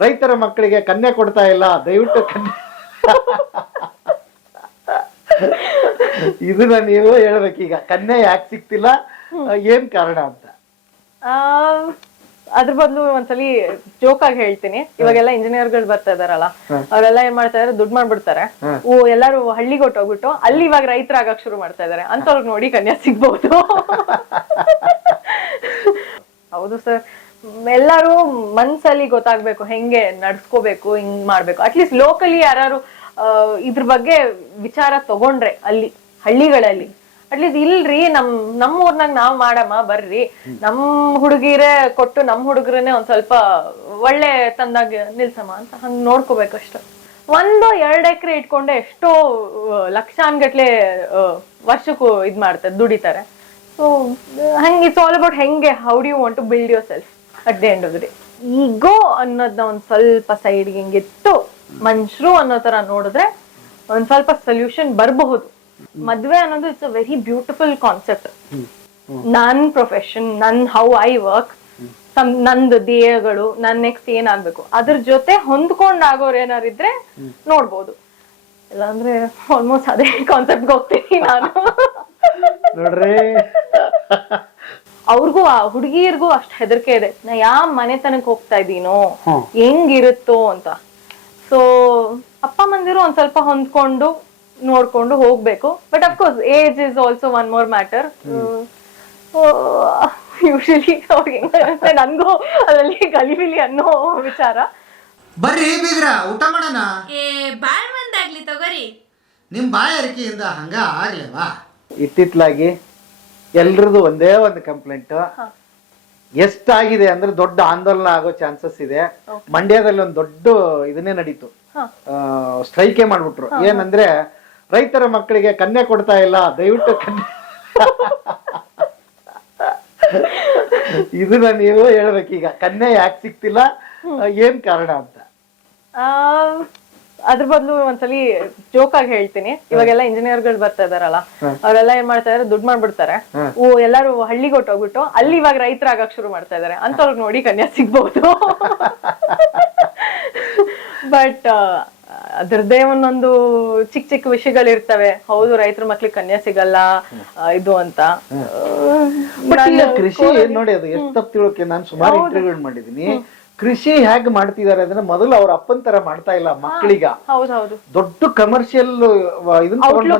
ರೈತರ ಮಕ್ಕಳಿಗೆ ಕನ್ಯೆ ಕೊಡ್ತಾ ಇಲ್ಲ, ದಯವಿಟ್ಟು ಕನ್ಯೆ ಇದನ್ನ ನೀವು ಹೇಳ್ಬೇಕೀಗ, ಕನ್ಯೆ ಯಾಕೆ ಸಿಗ್ತಿಲ್ಲ, ಏನ್ ಕಾರಣ ಅಂತ. ಅದ್ರ ಬದಲು ಒಂದ್ಸಲಿ ಜೋಕ್ ಆಗಿ ಹೇಳ್ತೀನಿ. ಇವಾಗೆಲ್ಲ ಇಂಜಿನಿಯರ್ಗಳು ಬರ್ತಾ ಇದಾರಲ್ಲ, ಅವರೆಲ್ಲ ಏನ್ ಮಾಡ್ತಾ ಇದಾರೆ, ದುಡ್ಡು ಮಾಡ್ಬಿಡ್ತಾರೆ. ಎಲ್ಲಾರು ಹಳ್ಳಿಗೆ ಹೊಟ್ಟೋಗ್ಬಿಟ್ಟು ಅಲ್ಲಿ ಇವಾಗ ರೈತರಾಗಕ್ ಶುರು ಮಾಡ್ತಾ ಇದಾರೆ. ಅಂತವ್ರಿಗೆ ನೋಡಿ ಕನ್ಯಾ ಸಿಗ್ಬಹುದು. ಹೌದು ಸರ್, ಎಲ್ಲಾರು ಮನ್ಸಲ್ಲಿ ಗೊತ್ತಾಗ್ಬೇಕು ಹೆಂಗೆ ನಡ್ಸ್ಕೋಬೇಕು, ಹಿಂಗ್ ಮಾಡ್ಬೇಕು. ಅಟ್ಲೀಸ್ಟ್ ಲೋಕಲಿ ಯಾರು ಇದ್ರ ಬಗ್ಗೆ ವಿಚಾರ ತಗೊಂಡ್ರೆ ಅಲ್ಲಿ ಹಳ್ಳಿಗಳಲ್ಲಿ, ಅಟ್ಲೀಸ್ಟ್ ಇಲ್ರಿ ನಮ್ ಊರ್ನಾಗ ನಾವ್ ಮಾಡಮ್ಮ ಬರ್ರಿ, ನಮ್ ಹುಡುಗಿರೇ ಕೊಟ್ಟು ನಮ್ ಹುಡುಗರನ್ನೇ ಒಂದ್ ಸ್ವಲ್ಪ ಒಳ್ಳೆ ತಂದಾಗ ನಿಲ್ಸಮ್ಮ ಅಂತ ಹಂಗ್ ನೋಡ್ಕೋಬೇಕಷ್ಟು. 1-2 ಎಕರೆ ಇಟ್ಕೊಂಡೆ ಎಷ್ಟೋ ಲಕ್ಷಾನ್ಗಟ್ಲೆ ವರ್ಷಕ್ಕೂ ಇದ್ ಮಾಡ್ತಾರೆ, ದುಡಿತಾರೆ. ಸೊ ಹಂಗೆ ಇಟ್ಸ್ ಆಲ್ ಅಬೌಟ್ ಹೆಂಗೆ, how do you want to build your self at the end of the day. Ego ಅನ್ನೋದನ್ನ ಒಂದ್ ಸ್ವಲ್ಪ ಸೈಡ್ಗೆ ಹಿಂಗಿಟ್ಟು ಮನುಷ್ಯರು ಅನ್ನೋ ತರ ನೋಡಿದ್ರೆ ಒಂದ್ ಸ್ವಲ್ಪ ಸೊಲ್ಯೂಷನ್ ಬರಬಹುದು. ಮದ್ವೆ ಅನ್ನೋದು it's a very beautiful concept. ನನ್ ಪ್ರೊಫೆಷನ್, ಹೌ ಐ ವರ್ಕ್, ನಂದು ಧ್ಯೇಯಗಳು, ನನ್ ನೆಕ್ಸ್ಟ್ ಏನಾಗ್ಬೇಕು ಅದ್ರ ಜೊತೆ ಹೊಂದ್ಕೊಂಡ್ ಆಗೋರ್ ಏನಾರಿದ್ರೆ ನೋಡ್ಬೋದು. ಇಲ್ಲಾಂದ್ರೆ ಆಲ್ಮೋಸ್ಟ್ ಅದೇ ಕಾನ್ಸೆಪ್ಟ್ಗೆ ಹೋಗ್ತೀನಿ ನಾನು. ನೋಡ್ರಿ, ಅವ್ರಿಗೂ ಆ ಹುಡುಗಿಯರ್ಗೂ ಅಷ್ಟ್ ಹೆದರಿಕೆ ಇದೆ, ನಾ ಯಾವ ಮನೆತನಕ್ ಹೋಗ್ತಾ ಇದೀನೋ, ಹೆಂಗಿರುತ್ತೋ ಅಂತ. ಸೊ ಅಪ್ಪ ಅಮ್ಮಂದಿರು ಒಂದ್ ಸ್ವಲ್ಪ ಹೊಂದ್ಕೊಂಡು ನೋಡ್ಕೊಂಡು ಹೋಗ್ಬೇಕು. But of course age is also one more matter. Usually ಅವ್ರಿಗೆ ನನ್ಗೂ ಅದರಲ್ಲಿ ಗಲಿಬಿಲಿ ಅನ್ನೋ ವಿಚಾರ. ಬರ್ರಿ ಬೀಗ್ರ, ಊಟ ಮಾಡೋಣ. ಬಾಳ್ ಮಂದಾಗ್ಲಿ ತಗೋರಿ. ನಿಮ್ ಬಾಯಾರಿಕೆಯಿಂದ ಹಂಗ ಆಗ್ಲೇವಾ? ಇತ್ತಿತ್ಲಾಗಿ ಎಲ್ರದ್ದು ಒಂದೇ ಒಂದು ಕಂಪ್ಲೇಂಟ್, ಎಷ್ಟಾಗಿದೆ ಅಂದ್ರೆ ದೊಡ್ಡ ಆಂದೋಲನ ಆಗೋ ಚಾನ್ಸಸ್ ಇದೆ. ಮಂಡ್ಯದಲ್ಲಿ ಒಂದು ದೊಡ್ಡ ಇದನ್ನೇ ನಡೀತು, ಸ್ಟ್ರೈಕೇ ಮಾಡ್ಬಿಟ್ರು. ಏನಂದ್ರೆ ರೈತರ ಮಕ್ಕಳಿಗೆ ಕನ್ಯೆ ಕೊಡ್ತಾ ಇಲ್ಲ, ದಯವಿಟ್ಟು ಕನ್ಯೆ ಇದನ್ನ ನೀವು ಹೇಳ್ಬೇಕೀಗ, ಕನ್ಯೆ ಯಾಕೆ ಸಿಗ್ತಿಲ್ಲ, ಏನ್ ಕಾರಣ ಅಂತ. ಅದ್ರ ಬದಲು ಒಂದ್ಸಲಿ ಜೋಕ್ ಆಗಿ ಹೇಳ್ತೀನಿ. ಇವಾಗೆಲ್ಲ ಇಂಜಿನಿಯರ್ಗಳು ಬರ್ತಾ ಇದಾರಲ್ಲ, ಅವರೆಲ್ಲ ಏನ್ ಮಾಡ್ತಾ ಇದಾರೆ, ದುಡ್ಡು ಮಾಡ್ಬಿಡ್ತಾರೆ. ಎಲ್ಲಾರು ಹಳ್ಳಿಗೆ ಹೊಟ್ಟೋಗ್ಬಿಟ್ಟು ಅಲ್ಲಿ ಇವಾಗ ರೈತರಾಗಕ್ ಶುರು ಮಾಡ್ತಾ ಇದಾರೆ. ಅಂತವ್ರಿಗೆ ನೋಡಿ ಕನ್ಯಾ ಸಿಗ್ಬಹುದು. ಬಟ್ ಅದ್ರದ್ದೇ ಒಂದೊಂದು ಚಿಕ್ಕ ವಿಷಯಗಳಿರ್ತವೆ. ಹೌದು, ರೈತರ ಮಕ್ಳಿಗೆ ಕನ್ಯಾ ಸಿಗಲ್ಲ ಇದು ಅಂತ. ಕೃಷಿ ನೋಡಿ, ಅದು ಎಷ್ಟು ತಪ್ಪು ತಿಳೋಕೆ. ನಾನು ಸುಮಾರು ಇಂಟರ್ವ್ಯೂ ಮಾಡಿದೀನಿ. ಕೃಷಿ ಹೇಗ್ ಮಾಡ್ತಿದಾರೆ ಅದನ್ನ ಮೊದಲು ಅವ್ರ ಅಪ್ಪನ್ ತರ ಮಾಡ್ತಾ ಇಲ್ಲ, ಮಕ್ಕಳಿಗ ದೊಡ್ಡ ಕಮರ್ಷಿಯಲ್ ಇದನ್ನ ತಗೊಂಡ್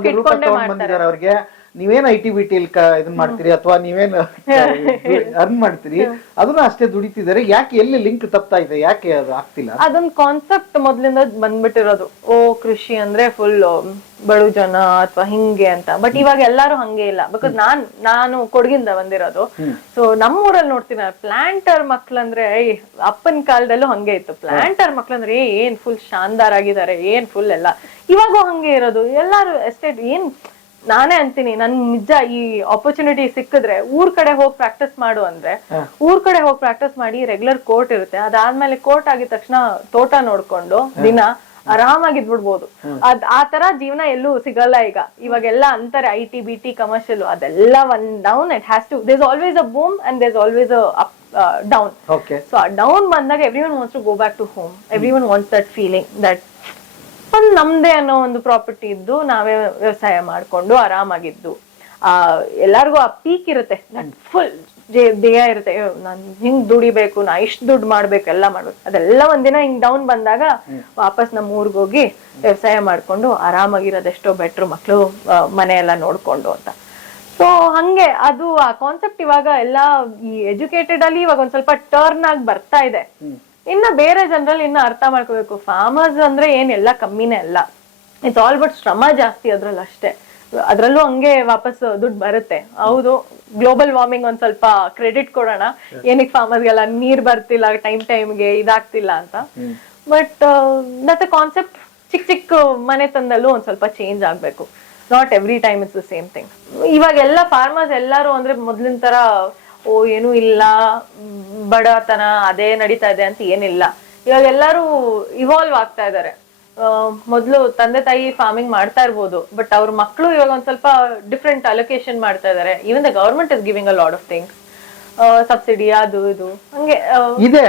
ಬಂದಿದ್ದಾರೆ. ಅವ್ರಿಗೆ ನೀವೇನ್ IT-BT ಇದನ್ ಮಾಡ್ತೀರಿ ಅಥವಾ ನೀವೇನ್ ಅರ್ನ್ ಮಾಡ್ತೀರಿ, ಅದನ್ನ ಅಷ್ಟೇ ದುಡಿತಿದ್ದಾರೆ. ಯಾಕೆ ಎಲ್ಲಿ ಲಿಂಕ್ ತಪ್ತಾ ಇದೆ, ಯಾಕೆ ಅದು ಆಗ್ತಿಲ್ಲ? ಅದೊಂದು ಕಾನ್ಸೆಪ್ಟ್ ಮೊದ್ಲಿಂದ ಬಂದ್ಬಿಟ್ಟಿರೋದು. ಕೃಷಿ ಅಂದ್ರೆ ಫುಲ್ ಬಡು ಜನ ಅಥವಾ ಹಿಂಗೆ ಅಂತ. ಬಟ್ ಇವಾಗ ಎಲ್ಲಾರು ಹಂಗೆ ಇಲ್ಲ. ಬಿಕಾಸ್ ನಾನು ಕೊಡಗಿಂದ ಬಂದಿರೋದು. ಸೊ ನಮ್ಮೂರಲ್ಲಿ ನೋಡ್ತೀನಿ, ಪ್ಲಾಂಟರ್ ಮಕ್ಳಂದ್ರೆ ಅಪ್ಪನ ಕಾಲದಲ್ಲೂ ಹಂಗೆ ಇತ್ತು. ಪ್ಲಾಂಟರ್ ಮಕ್ಳಂದ್ರೆ ಏನ್ ಫುಲ್ ಶಾನ್ದಾರ್ ಆಗಿದ್ದಾರೆ, ಏನ್ ಫುಲ್ ಎಲ್ಲ. ಇವಾಗೂ ಹಂಗೆ ಇರೋದು. ಎಲ್ಲಾರು ಎಸ್ಟೇಟ್ ನಾನೇ ಅಂತೀನಿ, ನನ್ ನಿಜ ಈ ಆಪರ್ಚುನಿಟಿ ಸಿಕ್ಕಿದ್ರೆ ಊರ್ ಕಡೆ ಹೋಗಿ ಪ್ರಾಕ್ಟೀಸ್ ಮಾಡು ಅಂದ್ರೆ ಊರ್ ಕಡೆ ಹೋಗಿ ಪ್ರಾಕ್ಟೀಸ್ ಮಾಡಿ. ರೆಗ್ಯುಲರ್ ಕೋರ್ಟ್ ಇರುತ್ತೆ, ಅದಾದ್ಮೇಲೆ ಕೋರ್ಟ್ ಆಗಿದ ತಕ್ಷಣ ತೋಟ ನೋಡ್ಕೊಂಡು ದಿನ ಆರಾಮಾಗಿದ್ಬಿಡ್ಬೋದು. ಆ ತರ ಜೀವನ ಎಲ್ಲೂ ಸಿಗಲ್ಲ ಈಗ. ಇವಾಗೆಲ್ಲ ಅಂತಾರೆ IT-BT ಕಮರ್ಷಿಯಲ್, ಅದೆಲ್ಲ ಒಂದ್ down. It has to, there is always a boom and there is always a up down. So ಆ ಡೌನ್ ಬಂದಾಗ everyone wants to go back to home. Everyone wants that feeling that ಒಂದ್ ನಮ್ದೇ ಅನ್ನೋ ಒಂದು property ಇದ್ದು ನಾವೇ ವ್ಯವಸಾಯ ಮಾಡ್ಕೊಂಡು ಆರಾಮಾಗಿದ್ದು. ಎಲ್ಲಾರ್ಗು ಆ ಪೀಕ್ ಇರುತ್ತೆ, ಫುಲ್ ದೇಹ ಇರುತ್ತೆ, ನಾನ್ ಹಿಂಗ್ ದುಡಿಬೇಕು, ನಾ ಇಷ್ಟ ದುಡ್ಡು ಮಾಡ್ಬೇಕು, ಎಲ್ಲ ಮಾಡ್ಬೇಕು. ಅದೆಲ್ಲ ಒಂದಿನ ಹಿಂಗ್ ಡೌನ್ ಬಂದಾಗ ವಾಪಸ್ ನಮ್ ಊರ್ಗ್ ಹೋಗಿ ವ್ಯವಸಾಯ ಮಾಡ್ಕೊಂಡು ಆರಾಮಾಗಿರೋದೆಷ್ಟೋ ಬೆಟ್ರು, ಮಕ್ಳು ಮನೆ ಎಲ್ಲ ನೋಡ್ಕೊಂಡು ಅಂತ. ಸೊ ಹಂಗೆ ಅದು ಆ ಕಾನ್ಸೆಪ್ಟ್ ಇವಾಗ ಎಲ್ಲಾ ಈ ಎಜುಕೇಟೆಡ್ ಅಲ್ಲಿ ಇವಾಗ ಒಂದ್ ಸ್ವಲ್ಪ ಟರ್ನ್ ಆಗಿ ಬರ್ತಾ ಇದೆ. ಇನ್ನ ಬೇರೆ ಜನರಲ್ಲಿ ಇನ್ನ ಅರ್ಥ ಮಾಡ್ಕೋಬೇಕು. ಫಾರ್ಮರ್ಸ್ ಅಂದ್ರೆ ಏನ್ ಎಲ್ಲ ಕಮ್ಮಿನೇ ಅಲ್ಲ. ಇಟ್ಸ್ ಆಲ್ ಬಟ್ ಶ್ರಮ ಜಾಸ್ತಿ ಅದ್ರಲ್ಲಿ ಅಷ್ಟೇ. ಅದ್ರಲ್ಲೂ ಹಂಗೆ ವಾಪಸ್ ದುಡ್ಡು ಬರುತ್ತೆ. ಹೌದು, ಗ್ಲೋಬಲ್ ವಾರ್ಮಿಂಗ್ ಒಂದ್ ಸ್ವಲ್ಪ ಕ್ರೆಡಿಟ್ ಕೊಡೋಣ. ಏನಕ್ಕೆ ಫಾರ್ಮರ್ಸ್ಗೆಲ್ಲ ನೀರ್ ಬರ್ತಿಲ್ಲ ಟೈಮ್ಗೆ, ಇದಾಗ್ತಿಲ್ಲ ಅಂತ. ಬಟ್ ದಟ್ ಕಾನ್ಸೆಪ್ಟ್ ಚಿಕ್ಕ ಮನೆ ತಂದಲ್ಲೂ ಒಂದ್ ಸ್ವಲ್ಪ ಚೇಂಜ್ ಆಗ್ಬೇಕು. Not every time it's the same thing. ಇವಾಗೆಲ್ಲ ಫಾರ್ಮರ್ಸ್ ಎಲ್ಲಾರು ಅಂದ್ರೆ ಮೊದ್ಲಿನ ತರ ಏನೂ ಇಲ್ಲ, ಬಡತನ ಅದೇ ನಡೀತಾ ಇದೆ ಅಂತ ಏನಿಲ್ಲ. ಇವಾಗ ಎಲ್ಲಾರು ಇವಾಲ್ವ್ ಆಗ್ತಾ ಇದಾರೆ. ಮೊದ್ಲು ತಂದೆ ತಾಯಿ ಫಾರ್ಮಿಂಗ್ ಮಾಡ್ತಾ ಇರ್ಬೋದು, ಬಟ್ ಅವ್ರ ಮಕ್ಕಳು ಇವಾಗ ಒಂದ್ ಸ್ವಲ್ಪ ಡಿಫ್ರೆಂಟ್ ಅಲೋಕೇಶನ್ ಮಾಡ್ತಾ ಇದಾರೆ. Even the government is giving a lot of things. Subsidy ಅದು ಇದು ಹಂಗೆ ಇದೆ.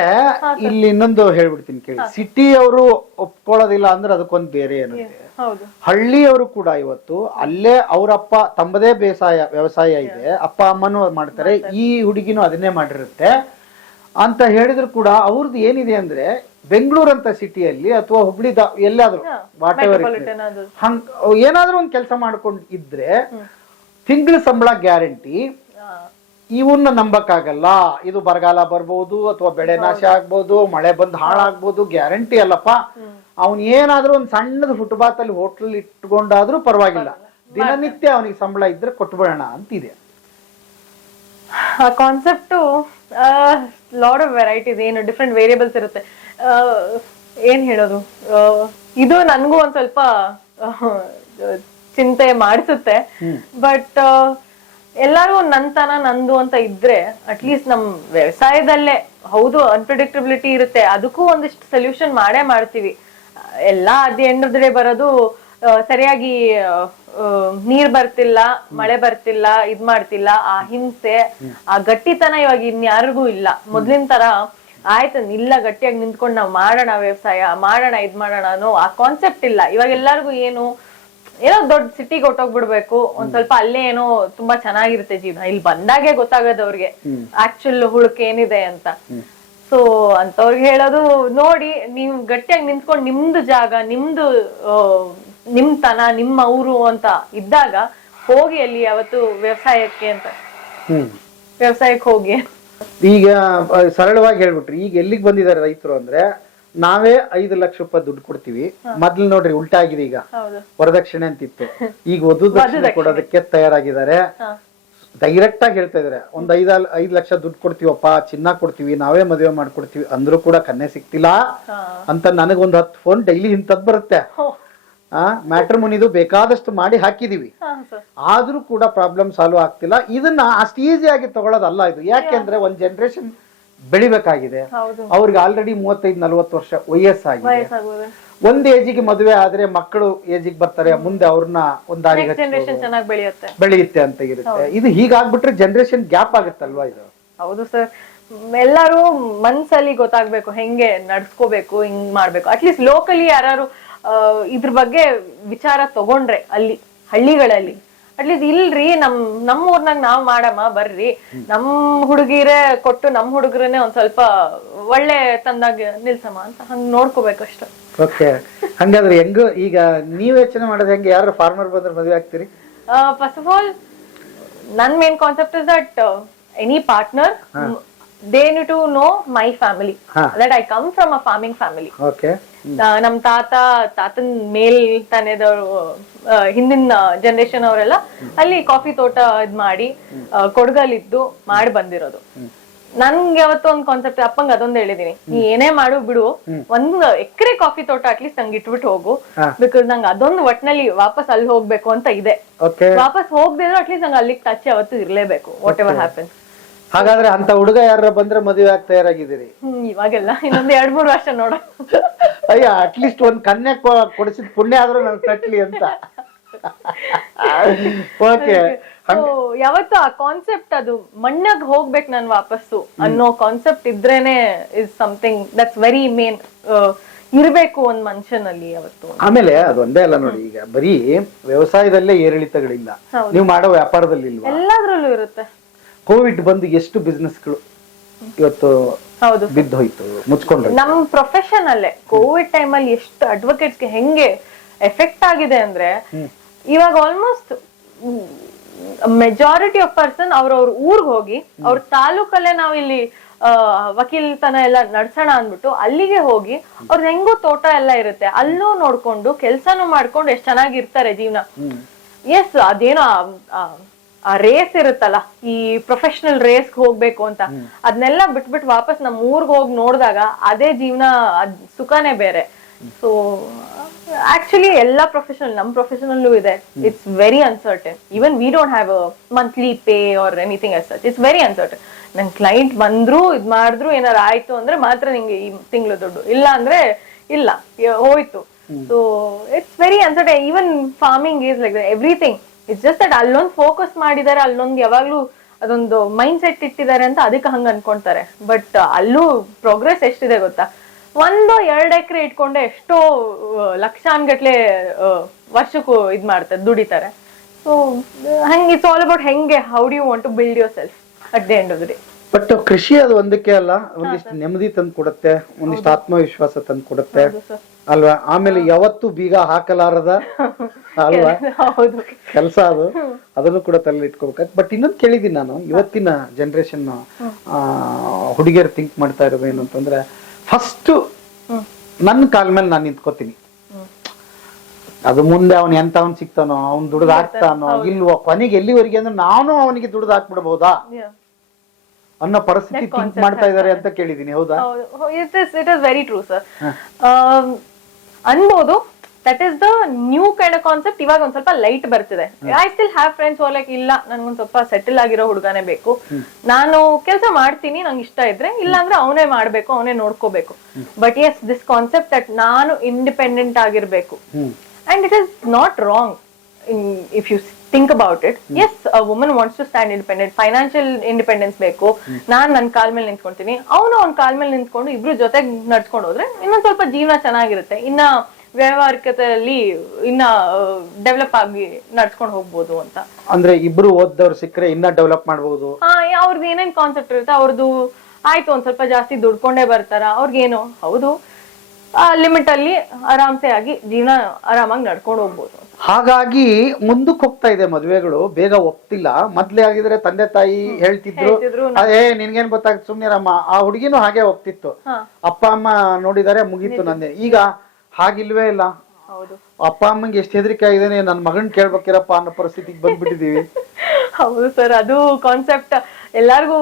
ಇಲ್ಲಿ ಇನ್ನೊಂದು ಹೇಳ್ಬಿಡ್ತೀನಿ ಕೇಳಿ. ಸಿಟಿ ಅವರು ಒಪ್ಕೊಳ್ಳೋದಿಲ್ಲ ಅಂದ್ರೆ ಅದಕ್ಕೊಂದು ಬೇರೆ ಏನಿದೆ. ಹೌದು. ಹಳ್ಳಿಯವರು ಕೂಡ ಇವತ್ತು ಅಲ್ಲೇ ಅವರಪ್ಪ ತಮ್ಮದೇ ವ್ಯವಸಾಯ ಇದೆ, ಅಪ್ಪ ಅಮ್ಮನೂ ಮಾಡ್ತಾರೆ, ಈ ಹುಡುಗಿನೂ ಅದನ್ನೇ ಮಾಡಿರುತ್ತೆ ಅಂತ ಹೇಳಿದ್ರು ಕೂಡ ಅವ್ರದ್ದು ಏನಿದೆ ಅಂದ್ರೆ ಬೆಂಗಳೂರು ಅಂತ ಸಿಟಿಯಲ್ಲಿ ಅಥವಾ ಹುಬ್ಳಿ ಎಲ್ಲಾದ್ರೂ ವಾಟ್ ಎವರ್ ಹಂಗ ಏನಾದ್ರೂ ಒಂದ್ ಕೆಲಸ ಮಾಡ್ಕೊಂಡ್ ಇದ್ರೆ ತಿಂಗಳ ಸಂಬಳ ಗ್ಯಾರಂಟಿ. ಇವನ್ನ ನಂಬಕ್ಕಾಗಲ್ಲ. ಇದು ಬರಗಾಲ ಬರ್ಬೋದು ಅಥವಾ ಬೆಳೆ ನಾಶ ಆಗ್ಬೋದು, ಮಳೆ ಬಂದು ಹಾಳಾಗ್ಬೋದು, ಗ್ಯಾರಂಟಿ ಅಲ್ಲಪ್ಪ. ಅವನ್ ಏನಾದ್ರೂ ಒಂದ್ ಸಣ್ಣದ ಫುಟ್ಪಾತ್ ಅಲ್ಲಿ ಹೋಟ್ಲ್ ಇಟ್ಕೊಂಡಾದ್ರೂ ಪರವಾಗಿಲ್ಲ, ದಿನನಿತ್ಯ ಅವನಿಗೆ ಸಂಬಳ ಇದ್ರೆ ಕೊಟ್ಬಿಡೋಣ ಅಂತಿದೆ. ಆ ಕಾನ್ಸೆಪ್ಟ್ ಲಾಟ್ ಆಫ್ ವೆರೈಟೀಸ್, ಏನು ಡಿಫ್ರೆಂಟ್ ವೇರಿಯಬಲ್ಸ್ ಇರುತ್ತೆ. ಏನ್ ಹೇಳೋದು, ಇದು ನನ್ಗೂ ಒಂದ್ ಸ್ವಲ್ಪ ಚಿಂತೆ ಮಾಡಿಸುತ್ತೆ. ಬಟ್ ಎಲ್ಲಾರು ನಂತನ ನಂದು ಅಂತ ಇದ್ರೆ ಅಟ್ಲೀಸ್ಟ್ ನಮ್ ವ್ಯವಸಾಯದಲ್ಲೇ ಹೌದು ಅನ್ಪ್ರಿಡಿಕ್ಟಬಿಲಿಟಿ ಇರುತ್ತೆ, ಅದಕ್ಕೂ ಒಂದಿಷ್ಟು ಸೊಲ್ಯೂಷನ್ ಮಾಡೇ ಮಾಡ್ತೀವಿ. ಎಲ್ಲಾ ಅದ್ ಎಂಡ್ ಆಫ್ ದ ಡೇ ಬರೋದು ಸರಿಯಾಗಿ ನೀರ್ ಬರ್ತಿಲ್ಲ, ಮಳೆ ಬರ್ತಿಲ್ಲ, ಇದ್ ಮಾಡ್ತಿಲ್ಲ, ಆ ಹಿಂಸೆ, ಆ ಗಟ್ಟಿತನ ಇವಾಗ ಇನ್ಯಾರಿಗೂ ಇಲ್ಲ. ಮೊದ್ಲಿನ ತರ ಆಯ್ತು ಇಲ್ಲ ಗಟ್ಟಿಯಾಗಿ ನಿಂತ್ಕೊಂಡು ನಾವ್ ಮಾಡೋಣ ವ್ಯವಸಾಯ ಮಾಡೋಣ ಇದ್ ಮಾಡೋಣ ಅನ್ನೋ ಆ ಕಾನ್ಸೆಪ್ಟ್ ಇಲ್ಲ. ಇವಾಗ ಎಲ್ಲಾರ್ಗು ಏನೋ ದೊಡ್ಡ ಸಿಟಿಗೆ ಹೊಟ್ಟೋಗ್ಬಿಡ್ಬೇಕು, ಒಂದ್ ಸ್ವಲ್ಪ ಅಲ್ಲೇ ಏನೋ ತುಂಬಾ ಚೆನ್ನಾಗಿರುತ್ತೆ ಜೀವನ, ಇಲ್ಲಿ ಬಂದಾಗೆ ಗೊತ್ತಾಗದ ಅವ್ರಿಗೆ ಆಕ್ಚುಲ್ ಹುಳುಕ್ ಏನಿದೆ ಅಂತ. ಸೊ ಅಂತವ್ರಿಗೆ ಹೇಳೋದು, ನೋಡಿ ನೀವ್ ಗಟ್ಟಿಯಾಗಿ ನಿಂತ್ಕೊಂಡು ನಿಮ್ದು ಜಾಗ, ನಿಮ್ತನ, ನಿಮ್ಮ ಊರು ಅಂತ ಇದ್ದಾಗ ಹೋಗಿ ಅಲ್ಲಿ ಯಾವತ್ತು ವ್ಯವಸಾಯಕ್ಕೆ ಹೋಗಿ. ಈಗ ಸರಳವಾಗಿ ಹೇಳ್ಬಿಟ್ರಿ, ಈಗ ಎಲ್ಲಿಗೆ ಬಂದಿದ್ದಾರೆ ರೈತರು ಅಂದ್ರೆ, ನಾವೇ 5 ಲಕ್ಷ ರೂಪಾಯಿ ದುಡ್ಡು ಕೊಡ್ತೀವಿ. ಮೊದ್ಲು ನೋಡ್ರಿ ಉಲ್ಟಾ ಆಗಿದೆ, ಈಗ ವರದಕ್ಷಿಣೆ ಅಂತಿತ್ತು, ಈಗ ವಧುದಕ್ಷಿಣೆ ಕೊಡೋದಕ್ಕೆ ತಯಾರಾಗಿದ್ದಾರೆ. ಡೈರೆಕ್ಟ್ ಆಗಿ ಹೇಳ್ತಾ ಇದಾರೆ, ಒಂದ್ 5 ಲಕ್ಷ ದುಡ್ಡು ಕೊಡ್ತೀವಪ್ಪ, ಚಿನ್ನ ಕೊಡ್ತೀವಿ, ನಾವೇ ಮದುವೆ ಮಾಡ್ಕೊಡ್ತೀವಿ ಅಂದ್ರೂ ಕೂಡ ಕನ್ನೆ ಸಿಕ್ತಿಲ್ಲ ಅಂತ ನನಗೊಂದ್ 10 ಫೋನ್ ಡೈಲಿ ಇಂಥದ್ ಬರುತ್ತೆ. ಮ್ಯಾಟ್ರಿಮೋನಿದು ಬೇಕಾದಷ್ಟು ಮಾಡಿ ಹಾಕಿದೀವಿ, ಆದ್ರೂ ಕೂಡ ಪ್ರಾಬ್ಲಮ್ ಸಾಲ್ವ್ ಆಗ್ತಿಲ್ಲ. ಇದನ್ನ ಅಷ್ಟು ಈಸಿಯಾಗಿ ತಗೊಳ್ಳೋದಲ್ಲ ಇದು. ಯಾಕೆಂದ್ರೆ ಒಂದ್ ಜನರೇಷನ್ ಬೆಳಿಬೇಕಾಗಿದೆ. ಅವ್ರಿಗೆ ಆಲ್ರೆಡಿ 35-40 ವರ್ಷ ವಯಸ್ಸಾಗಿದೆ. ಒಂದ್ ಏಜಿಗೆ ಮದುವೆ ಆದ್ರೆ ಮಕ್ಕಳು ಏಜಿಗೆ ಬರ್ತಾರೆ, ಮುಂದೆ ಅವ್ರನ್ನ ಒಂದ್ ದಾರಿಗೆ ಬೆಳೆಯುತ್ತೆ ಅಂತ ಇರುತ್ತೆ. ಇದು ಹೀಗಾಗ್ಬಿಟ್ರೆ ಜನರೇಷನ್ ಗ್ಯಾಪ್ ಆಗುತ್ತಲ್ವಾ ಇದು. ಹೌದು ಸರ್, ಎಲ್ಲಾರು ಮನ್ಸಲ್ಲಿ ಗೊತ್ತಾಗ್ಬೇಕು ಹೆಂಗೆ ನಡ್ಸ್ಕೋಬೇಕು, ಹಿಂಗ್ ಮಾಡ್ಬೇಕು. ಅಟ್ಲೀಸ್ಟ್ ಲೋಕಲಿ ಯಾರು ಇದ್ರ ಬಗ್ಗೆ ವಿಚಾರ ತಗೊಂಡ್ರೆ ಅಲ್ಲಿ ಹಳ್ಳಿಗಳಲ್ಲಿ, ಅಟ್ಲೀಸ್ಟ್ ಇಲ್ರಿ ನಮ್ ಊರ್ನಾಗ ನಾವ್ ಮಾಡಮ್ಮ ಬರ್ರಿ, ನಮ್ ಹುಡುಗಿರೇ ಕೊಟ್ಟು ನಮ್ ಹುಡುಗರನ್ನೇ ಒಂದ್ ಸ್ವಲ್ಪ ಒಳ್ಳೆ ತಂದಾಗ ನಿಲ್ಸಮ್ಮ ಅಂತ ಹಂಗ್ ನೋಡ್ಕೋಬೇಕಷ್ಟ. ಓಕೆ, ಹಂಗಾದ್ರೆ ಹೆಂಗ ಈಗ ನೀವ್ ಯೋಚನೆ ಮಾಡೋದು ಹೆಂಗೆ? ಯಾರು ಫಾರ್ಮರ್ ಬಂದ್ರೆ ಮದುವೆ ಆಗ್ತೀರಿ? ಫಸ್ಟ್ ಆಫ್ ಆಲ್ ನನ್ main concept is that any partner they need to know my family, that I come from a farming family. Okay. ನಮ್ ತಾತನ್ ಮೇಲ್ ತಾನೆದವರು ಹಿಂದಿನ ಜನರೇಷನ್ ಅವರೆಲ್ಲ ಅಲ್ಲಿ ಕಾಫಿ ತೋಟ ಇದ್ ಮಾಡಿ ಕೊಡಗಲ್ಲಿದ್ದು ಮಾಡಿ ಬಂದಿರೋದು. ನನ್ಗೆ ಯಾವತ್ತೋ ಒಂದ್ ಕಾನ್ಸೆಪ್ಟ್, ಅಪ್ಪಂಗ್ ಅದೊಂದ್ ಹೇಳಿದೀನಿ, ನೀ ಏನೇ ಮಾಡು ಬಿಡು, 1 ಎಕರೆ ಕಾಫಿ ತೋಟ ಅಟ್ಲೀಸ್ಟ್ ನಂಗೆ ಇಟ್ಬಿಟ್ಟು ಹೋಗು, ಬಿಕಾಸ್ ನಂಗೆ ಅದೊಂದು ಒಟ್ನಲ್ಲಿ ವಾಪಸ್ ಅಲ್ಲಿ ಹೋಗ್ಬೇಕು ಅಂತ ಇದೆ. ವಾಪಸ್ ಹೋಗ್ದಿದ್ರು ಅಟ್ಲೀಸ್ಟ್ ನಂಗೆ ಅಲ್ಲಿಗೆ ಟಚ್ ಯಾವತ್ತು ಇರ್ಲೇಬೇಕು, ವಾಟ್ ಎವರ್ ಹ್ಯಾಪನ್ಸ್. ಹಾಗಾದ್ರೆ ಅಂತ ಹುಡುಗ ಯಾರ ಬಂದ್ರೆ ಮದುವೆ ಆಗಿ ತಯಾರಾಗಿದ್ದೀರಿ? ಇವಾಗೆಲ್ಲ ಇನ್ನೊಂದ್ 2-3 ವರ್ಷ ನೋಡ. ಅಯ್ಯ, ಅಟ್ಲೀಸ್ಟ್ ಒಂದ್ ಕನ್ಯಾ ಕೊಡಿಸಿದ ಪುಣ್ಯ ಆದ್ರೂ ನನ್ ಕಟ್ಲಿ ಅಂತ. ಓಕೆ, ಯಾವತ್ತು ಆ ಕಾನ್ಸೆಪ್ಟ್ ಅದು ಮಣ್ಣಾಗ ಹೋಗ್ಬೇಕು ನನ್ ವಾಪಸ್ಸು ಅನ್ನೋ ಕಾನ್ಸೆಪ್ಟ್ ಇದ್ರೇನೆ is something that's very main ಇರ್ಬೇಕು ಒಂದ್ ಮನುಷ್ಯನಲ್ಲಿ ಯಾವತ್ತು. ಆಮೇಲೆ ಅದೊಂದೇ ಅಲ್ಲ ನೋಡಿ, ಈಗ ಬರೀ ವ್ಯವಸಾಯದಲ್ಲೇ ಏರಿಳಿತಗಳಿಲ್ಲ, ನೀವು ಮಾಡೋ ವ್ಯಾಪಾರದಲ್ಲಿ ಇಲ್ವಾ? ಎಲ್ಲಾದ್ರಲ್ಲೂ ಇರುತ್ತೆ. ಕೋವಿಡ್ ಬಂದು ಎಷ್ಟು ಬಿಸ್ನೆಸ್ಗಳು ಇವತ್ತು ಬಿದ್ದು ಹೋಯ್ತು, ಮುಚ್ಕೊಂಡ್ರು. ನಮ್ ಪ್ರೊಫೆಷನ್ ಅಲ್ಲೇ ಕೋವಿಡ್ ಟೈಮ್ ಅಲ್ಲಿ ಎಷ್ಟು ಅಡ್ವೊಕೇಟ್ಸ್ಗೆ ಹೆಂಗೆ ಎಫೆಕ್ಟ್ ಆಗಿದೆ ಅಂದ್ರೆ, ಇವಾಗ ಆಲ್ಮೋಸ್ಟ್ ಮೆಜಾರಿಟಿ ಆಫ್ ಪರ್ಸನ್ ಅವ್ರವ್ರ ಊರ್ಗ್ ಹೋಗಿ ಅವ್ರ ತಾಲೂಕಲ್ಲೇ ನಾವ್ ಇಲ್ಲಿ ವಕೀಲ್ತನ ಎಲ್ಲ ನಡ್ಸೋಣ ಅಂದ್ಬಿಟ್ಟು ಅಲ್ಲಿಗೆ ಹೋಗಿ ಅವ್ರದ್ ಹೆಂಗೋ ತೋಟ ಎಲ್ಲ ಇರುತ್ತೆ, ಅಲ್ಲೂ ನೋಡ್ಕೊಂಡು ಕೆಲ್ಸಾನು ಮಾಡ್ಕೊಂಡು ಎಷ್ಟ್ ಚೆನ್ನಾಗಿರ್ತಾರೆ ಜೀವನ. ಎಸ್, ಅದೇನೋ ಆ ರೇಸ್ ಇರುತ್ತಲ್ಲ, ಈ ಪ್ರೊಫೆಷನಲ್ ರೇಸ್ ಹೋಗ್ಬೇಕು ಅಂತ, ಅದನ್ನೆಲ್ಲ ಬಿಟ್ಬಿಟ್ಟು ವಾಪಸ್ ನಮ್ ಊರ್ಗ್ ಹೋಗಿ ನೋಡಿದಾಗ ಅದೇ ಜೀವನ, ಸುಖನೇ ಬೇರೆ. ಸೊ ಆಕ್ಚುಲಿ ಎಲ್ಲಾ ಪ್ರೊಫೆಷನಲ್, ನಮ್ ಪ್ರೊಫೆಷನಲ್ಲೂ ಇದೆ, it's very uncertain. Even we don't have a monthly pay or anything as such, it's very uncertain. ನನ್ ಕ್ಲೈಂಟ್ ಬಂದ್ರು ಇದ್ ಮಾಡಿದ್ರು ಏನಾರು ಆಯ್ತು ಅಂದ್ರೆ ಮಾತ್ರ ನಿಂಗೆ ಈ ತಿಂಗಳು ದುಡ್ಡು, ಇಲ್ಲ ಅಂದ್ರೆ ಇಲ್ಲ, ಹೋಯ್ತು. So it's very uncertain. Even farming is like everything. It's just that ಅಲ್ಲೊಂದು ಫೋಕಸ್ ಮಾಡಿದಾರೆ, ಅಲ್ಲೊಂದು ಯಾವಾಗ್ಲೂ ಅದೊಂದು ಮೈಂಡ್ ಸೆಟ್ ಇಟ್ಟಿದ್ದಾರೆ ಅಂತ ಅದಕ್ಕೆ ಹಂಗ ಅನ್ಕೊಂತಾರೆ. ಬಟ್ ಅಲ್ಲೂ ಪ್ರೋಗ್ರೆಸ್ ಎಷ್ಟಿದೆ ಗೊತ್ತಾ, 1-2 ಎಕರೆ ಇಟ್ಕೊಂಡೆ ಎಷ್ಟೋ ಲಕ್ಷಾನ್ಗಟ್ಲೆ ವರ್ಷಕ್ಕೂ ಇದ್ ಮಾಡ್ತಾರೆ, ದುಡಿತಾರೆ. ಸೊ ಹಂಗೆ ಇಟ್ಸ್ ಆಲ್ ಅಬೌಟ್ ಹೆಂಗೆ how do you want to build your self at the end of the day. But ಕೃಷಿ ಅದು ಒಂದಕ್ಕೆ ಅಲ್ಲ, ಒಂದಿಷ್ಟು ನೆಮ್ಮದಿ ತಂದು ಕೊಡುತ್ತೆ, ಒಂದಿಷ್ಟು ಆತ್ಮವಿಶ್ವಾಸ ತಂದು ಕೊಡುತ್ತೆ ಅಲ್ವಾ. ಆಮೇಲೆ ಯಾವತ್ತು ಬೀಗ ಹಾಕಲಾರದ ಅಲ್ವಾ ಕೆಲಸ ಅದು, ಅದನ್ನು ಕೂಡ ತಲೆ ಇಟ್ಕೋಬೇಕು. ಬಟ್ ಇನ್ನೊಂದು ಕೇಳಿದೀನಿ ನಾನು, ಇವತ್ತಿನ ಜನರೇಷನ್ ಹುಡುಗಿಯರು ಥಿಂಕ್ ಮಾಡ್ತಾ ಇರೋದು ಏನು ಅಂತಂದ್ರೆ, ಫಸ್ಟ್ ನನ್ನ ಕಾಲ ಮೇಲೆ ನಾನು ನಿಂತ್ಕೋತೀನಿ, ಅದು ಮುಂದೆ ಅವನ್ ಎಂತವನ್ ಸಿಗ್ತಾನೋ, ಅವ್ನ್ ದುಡ್ದು ಹಾಕ್ತಾನೋ ಇಲ್ವೋ, ಕೊನೆಗೆ ಎಲ್ಲಿವರೆಗೆ ಅಂದ್ರೆ ನಾನು ಅವನಿಗೆ ದುಡ್ದು ಹಾಕ್ಬಿಡ್ಬಹುದಾ ಅನ್ನೋ ಪರಿಸ್ಥಿತಿ ಥಿಂಕ್ ಮಾಡ್ತಾ ಇದಾರೆ ಅಂತ ಕೇಳಿದೀನಿ. ಹೌದಾ? It is very true sir. ಅನ್ಬೋದು, that is the new kind of concept. ಇವಾಗ ಒಂದ್ ಸ್ವಲ್ಪ ಲೈಟ್ ಬರ್ತಿದೆ. I still have friends like, ಇಲ್ಲ ನನ್ಗೊಂದ್ ಸ್ವಲ್ಪ ಸೆಟಲ್ ಆಗಿರೋ ಹುಡುಗನೇ ಬೇಕು, ನಾನು ಕೆಲಸ ಮಾಡ್ತೀನಿ, ನಂಗೆ ಇಷ್ಟ ಇದ್ರೆ, ಇಲ್ಲ ಅಂದ್ರೆ ಅವನೇ ಮಾಡ್ಬೇಕು, ಅವನೇ ನೋಡ್ಕೋಬೇಕು. But yes, this concept that ನಾನು ಇಂಡಿಪೆಂಡೆಂಟ್ ಆಗಿರ್ಬೇಕು, and it is not wrong if you think about it. Yes, a woman wants to stand independent, financial independence ಬೇಕು, ನಾನ್ ನನ್ ಕಾಲ್ ಮೇಲೆ ನಿಂತ್ಕೊಂತೀನಿ, ಅವನು ಅವ್ನ ಕಾಲ್ ಮೇಲೆ ನಿಂತ್ಕೊಂಡು ಇಬ್ರು ಜೊತೆಗೆ ನಡ್ಸ್ಕೊಂಡು ಹೋದ್ರೆ ಇನ್ನೊಂದ್ ಸ್ವಲ್ಪ ಜೀವನ ಚೆನ್ನಾಗಿರುತ್ತೆ, ಇನ್ನ ವ್ಯವಹಾರಿಕತೆಯಲ್ಲಿ ಇನ್ನ ಡೆವಲಪ್ ಆಗಿ ನಡ್ಸ್ಕೊಂಡು ಹೋಗ್ಬೋದು ಅಂತ. ಅಂದ್ರೆ ಇಬ್ರು ಓದ್ದವ್ರು ಸಿಕ್ಕರೆ ಇನ್ನ ಡೆವಲಪ್ ಮಾಡ್ಬೋದು. ಅವ್ರದ್ದು ಏನೇನ್ ಕಾನ್ಸೆಪ್ಟ್ ಇರುತ್ತೆ ಅವ್ರದ್ದು, ಆಯ್ತು ಒಂದ್ ಸ್ವಲ್ಪ ಜಾಸ್ತಿ ದುಡ್ಕೊಂಡೇ ಬರ್ತಾರ, ಅವ್ರಿಗೇನು ಹೌದು ಲಿಮಿಟ್ ಅಲ್ಲಿ ಆರಾಮ್ಸೆ ಆಗಿ ಜೀವನ ಆರಾಮಾಗಿ ನಡ್ಕೊಂಡು ಹೋಗ್ಬೋದು. ಹಾಗಾಗಿ ಮುಂದಕ್ಕೆ ಹೋಗ್ತಾ ಇದೆ ಮದುವೆಗಳು, ಬೇಗ ಒಪ್ತಿಲ್ಲ. ಮೊದ್ಲೇ ಆಗಿದ್ರೆ ತಂದೆ ತಾಯಿ ಹೇಳ್ತಿದ್ರು, ನಿನ್ಗೇನ್ ಗೊತ್ತಾಗ್ತದೆ ಸುಮ್ನಿರಮ್ಮ, ಆ ಹುಡುಗಿನೂ ಹಾಗೆ ಒಪ್ತಿತ್ತು, ಅಪ್ಪ ಅಮ್ಮ ನೋಡಿದಾರೆ ಮುಗೀತು ನಂದೆ. ಈಗ ಹಾಗಿಲ್ವೇ ಇಲ್ಲ. ಅಪ್ಪ ಅಮ್ಮಂಗೆ ಎಷ್ಟು ಹೆದರಿಕೆ ಆಗಿದ್ದೇನೆ, ನನ್ ಮಗನ್ ಕೇಳ್ಬೇಕಿರಪ್ಪ ಅನ್ನೋ ಪರಿಸ್ಥಿತಿಗೆ ಬಂದ್ಬಿಟ್ಟಿದೀವಿ. ಹೌದು ಸರ್, ಅದು ಕಾನ್ಸೆಪ್ಟ್ ಎಲ್ಲಾರ್ಗು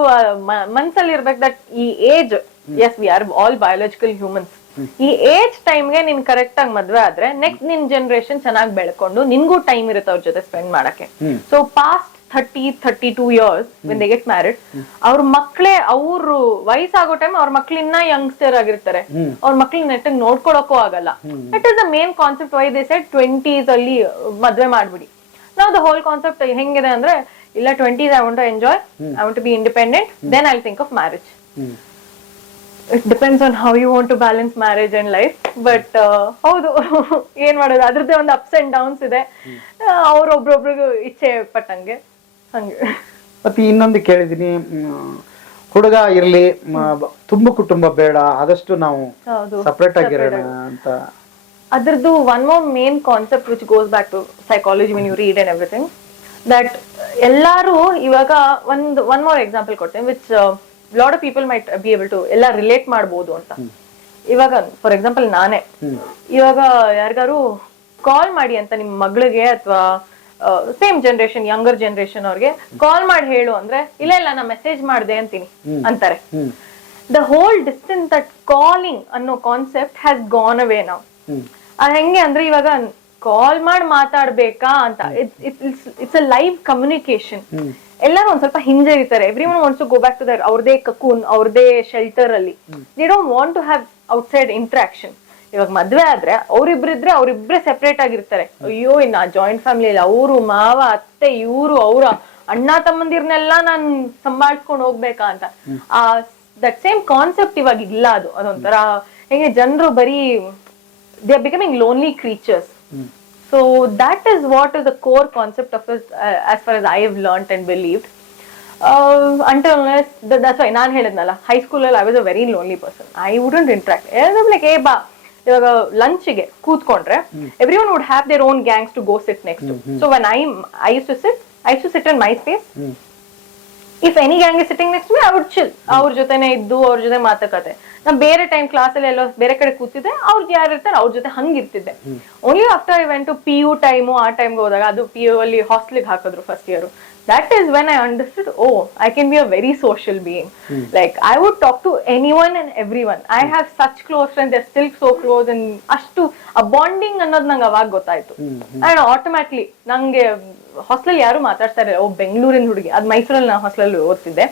ಮನ್ಸಲ್ಲಿ ಇರ್ಬೇಕು. ದಟ್ ಈ age, as we are all biological humans, ಈ ಏಜ್ ಟೈಮ್ಗೆ ನೀನ್ ಕರೆಕ್ಟ್ ಆಗಿ ಮದ್ವೆ ಆದ್ರೆ ನೆಕ್ಸ್ಟ್ ನಿನ್ ಜನರೇಷನ್ ಚೆನ್ನಾಗಿ ಬೆಳ್ಕೊಂಡು ನಿನ್ಗೂ ಟೈಮ್ ಇರುತ್ತೆ ಅವ್ರ ಜೊತೆ ಸ್ಪೆಂಡ್ ಮಾಡಕ್ಕೆ. So past 30-32 years when they get married, ಅವ್ರ ಮಕ್ಳೇ ಅವ್ರು ವಯಸ್ಸಾಗೋ ಟೈಮ್ ಅವ್ರ ಮಕ್ಳು ಇನ್ನ ಯಂಗ್ಸ್ಟರ್ ಆಗಿರ್ತಾರೆ, ಅವ್ರ ಮಕ್ಳನ್ನ ನೆಟ್ಟಾಗಿ ನೋಡ್ಕೊಳಕ್ಕೂ ಆಗಲ್ಲ. It is the main concept why they said 20s ಅಲ್ಲಿ ಮದ್ವೆ ಮಾಡ್ಬಿಡಿ. ನಾವು ದ ಹೋಲ್ ಕಾನ್ಸೆಪ್ಟ್ ಹೆಂಗಿದೆ ಅಂದ್ರೆ, ಇಲ್ಲ 20s I want to enjoy, I want to be independent, then I'll think of marriage. It depends on how you want to balance marriage and life. But ಹೌದು, ಏನ್ ಮಾಡೋದು, ಅದ್ರದ್ದೇ ಒಂದು ಅಪ್ಸ್ ಅಂಡ್ ಡೌನ್ಸ್ ಇದೆ, ಅವ್ರೊಬ್ರೊಬ್ರಿಗೂ ಇಚ್ಛೆ ಪಟ್ಟಂಗೆ ಹಂಗೆ. ಮತ್ತೆ ಇನ್ನೊಂದು ಕೇಳಿದೀನಿ, ಹುಡುಗ ಇರ್ಲಿ ತುಂಬಾ ಕುಟುಂಬ ಬೇಡ, ಆದಷ್ಟು ನಾವು ಸಪರೇಟ್ ಆಗಿರೋಣ ಅಂತ. ಅದ್ರದ್ದು one more main concept which goes back to psychology when you read and everything, that ಎಲ್ಲಾರು ಇವಾಗ ಒನ್ ಮೋರ್ ಎಕ್ಸಾಂಪಲ್ ಕೊಡ್ತೇನೆ which lot of people might be able to ಎಲ್ಲ ರಿಲೇಟ್ ಮಾಡ್ಬೋದು ಅಂತ. ಇವಾಗ ಫಾರ್ ಎಕ್ಸಾಂಪಲ್ ನಾನೇ ಇವಾಗ ಯಾರಿಗಾರು ಕಾಲ್ ಮಾಡಿ ಅಂತ ನಿಮ್ ಮಗಳಿಗೆ ಅಥವಾ ಸೇಮ್ ಜನರೇಷನ್ ಯಂಗರ್ ಜನರೇಷನ್ ಅವ್ರಿಗೆ ಕಾಲ್ ಮಾಡಿ ಹೇಳು ಅಂದ್ರೆ, ಇಲ್ಲ ಇಲ್ಲ ನಾ ಮೆಸೇಜ್ ಮಾಡ್ದೆ ಅಂತೀನಿ ಅಂತಾರೆ. The whole distance that calling ಅನ್ನೋ concept has gone away now. ಅದ್ ಹೆಂಗೆ ಅಂದ್ರೆ, ಇವಾಗ ಕಾಲ್ ಮಾಡಿ ಮಾತಾಡ್ಬೇಕಾ ಅಂತ, ಇಟ್ಸ್ ಅ ಲೈವ್ ಕಮ್ಯುನಿಕೇಶನ್. ಎಲ್ಲರೂ ಒಂದ್ ಸ್ವಲ್ಪ ಹಿಂಜರಿತಾರೆ. Everyone wants to go back to their ಅವ್ರದೇ ಕಕೂನ್, ಅವ್ರದೇ ಶೆಲ್ಟರ್ ಅಲ್ಲಿ. They don't want to have outside interaction. ಇವಾಗ ಮದ್ವೆ ಆದ್ರೆ ಅವ್ರಿಬ್ರಿದ್ರೆ ಅವ್ರಿಬ್ರೆ ಸೆಪರೇಟ್ ಆಗಿರ್ತಾರೆ. ಅಯ್ಯೋ, ಇನ್ನ ಜಾಯಿಂಟ್ ಫ್ಯಾಮಿಲಿ ಅವರು ಮಾವ ಅತ್ತೆ ಇವ್ರು ಅವ್ರ ಅಣ್ಣ ತಮ್ಮಂದಿರ್ನೆಲ್ಲ ನಾನ್ ಸಂಭಾಳ್ಸ್ಕೊಂಡ್ ಹೋಗ್ಬೇಕಾ ಅಂತ. ದಟ್ ಸೇಮ್ ಕಾನ್ಸೆಪ್ಟ್ ಇವಾಗ ಇಲ್ಲ. ಅದೊಂಥರ ಹೆಂಗೆ ಜನರು ಬರೀ they are becoming lonely creatures. So that is what is the core concept of it, as far as I have learnt and believed. Until unless that's why ನಾನು ಹೇಳಿದ್ನಲ್ಲ, ಹೈ ಸ್ಕೂಲಲ್ಲಿ I was a very lonely person. I wouldn't interact. Like ಏ ಬಾ ಇವಾಗ ಲಂಚ್ಗೆ ಕೂತ್ಕೊಂಡ್ರೆ everyone would have their own gangs to go sit next to. So when I used to sit in my space. If any gang is sitting next to me, I would chill. ಅವ್ರ ಜೊತೆನೆ ಇದ್ದು ಅವ್ರ ಜೊತೆ ಮಾತುಕತೆ. ನಾನು ಬೇರೆ time ಕ್ಲಾಸಲ್ಲಿ ಎಲ್ಲೋ ಬೇರೆ ಕಡೆ ಕೂತಿದ್ದೆ, ಅವ್ರಿಗೆ ಯಾರು ಇರ್ತಾರೆ ಅವ್ರ ಜೊತೆ ಹಂಗಿರ್ತಿದ್ದೆ. Only after I went to PU time, ಆ ಟೈಮ್ಗೆ ಹೋದಾಗ, ಅದು PU ಅಲ್ಲಿ ಹಾಸ್ಟೆಲ್ಗೆ ಹಾಕಿದ್ರು first year. That is when I understood, oh, I can be a very social being. Like I would talk to anyone and everyone. I have such close friends, they're still so close, and ಅಷ್ಟು a bonding ಅನ್ನೋದು ನಂಗೆ ಅವಾಗ ಗೊತ್ತಾಯ್ತು. And automatically ನಂಗೆ hostel ಯಾರು ಮಾತಾಡ್ತಾ ಇರಲಿಲ್ಲ. ಬೆಂಗಳೂರಿನ ಹುಡುಗಿ, ಅದು ಮೈಸೂರಲ್ಲಿ ನಾನು ಹಾಸ್ಟೆಲಲ್ಲಿ ಓದ್ತಿದ್ದೆ.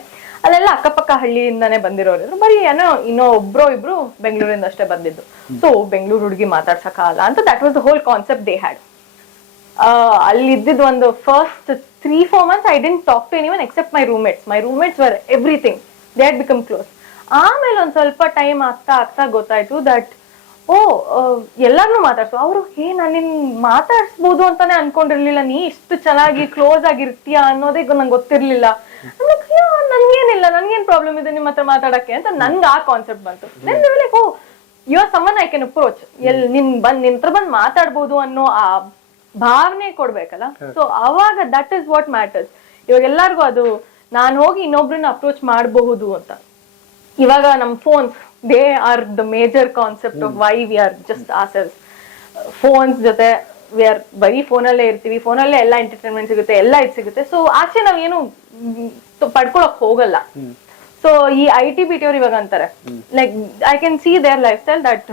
ಅಲ್ಲೆಲ್ಲ ಅಕ್ಕಪಕ್ಕ ಹಳ್ಳಿಯಿಂದಾನೇ ಬಂದಿರೋರು, ಬರೀ ಏನೋ ಇನ್ನೂ ಒಬ್ರು ಇಬ್ರು ಬೆಂಗಳೂರಿಂದ ಅಷ್ಟೇ ಬಂದಿದ್ದು. ಸೊ ಬೆಂಗಳೂರು ಹುಡುಗಿ ಮಾತಾಡ್ಸಕ್ಕಾಗಲ್ಲ ಅಂತ, that was the whole concept they had. ಅಲ್ಲಿ ಇದ್ದಿದ್ ಒಂದು first 3-4 months I didn't talk to anyone except my roommates were everything, they had become close. ಆಮೇಲೆ ಒಂದ್ ಸ್ವಲ್ಪ ಟೈಮ್ ಆಗ್ತಾ ಗೊತ್ತಾಯ್ತು ದಟ್ ಎಲ್ಲಾರ್ನು ಮಾತಾಡ್ಸು. ಅವ್ರು ನಾನು ನಿನ್ ಮಾತಾಡ್ಸ್ಬೋದು ಅಂತಾನೆ ಅನ್ಕೊಂಡಿರ್ಲಿಲ್ಲ, ನೀ ಇಷ್ಟು ಚೆನ್ನಾಗಿ ಕ್ಲೋಸ್ ಆಗಿರ್ತೀಯ ಅನ್ನೋದೇ ನಂಗೆ ಗೊತ್ತಿರ್ಲಿಲ್ಲ. ನನ್ಗೇನಿಲ್ಲ, ನನ್ಗೇನ್ ಪ್ರಾಬ್ಲಮ್ ಇದೆ ನಿಮ್ಮ ಹತ್ರ ಮಾತಾಡಕ್ಕೆ ಅಂತ ನನ್ಗೆ ಆ ಕಾನ್ಸೆಪ್ಟ್ ಬಂತು. You are someone I can approach, ನಿನ್ ಹತ್ರ ಬಂದ್ ಮಾತಾಡ್ಬೋದು ಅನ್ನೋ ಆ ಭಾವನೆ ಕೊಡ್ಬೇಕಲ್ಲ. ಸೊ ಅವಾಗ ದಟ್ ಇಸ್ ವಾಟ್ ಮ್ಯಾಟರ್ಸ್. ಇವಾಗ ಎಲ್ಲಾರ್ಗು ಅದು ನಾನ್ ಹೋಗಿ ಇನ್ನೊಬ್ರನ್ನ ಅಪ್ರೋಚ್ ಮಾಡಬಹುದು ಅಂತ. ಇವಾಗ ನಮ್ phones, they are the major concept of why we are just ourselves. Phones ಜೊತೆ ವಿ ಆರ್ ಬರೀ ಫೋನಲ್ಲೇ ಇರ್ತೀವಿ, ಫೋನಲ್ಲೇ ಎಲ್ಲ ಎಂಟರ್ಟೈನ್ಮೆಂಟ್ ಸಿಗುತ್ತೆ, ಎಲ್ಲ ಇದು ಸಿಗುತ್ತೆ. ಸೊ ಆಚೆ ನಾವ್ ಏನು ಪಡ್ಕೊಳಕ್ ಹೋಗಲ್ಲ. ಸೊ ಈ IT-BT ಅವ್ರು ಇವಾಗ ಅಂತಾರೆ like I can see their life style that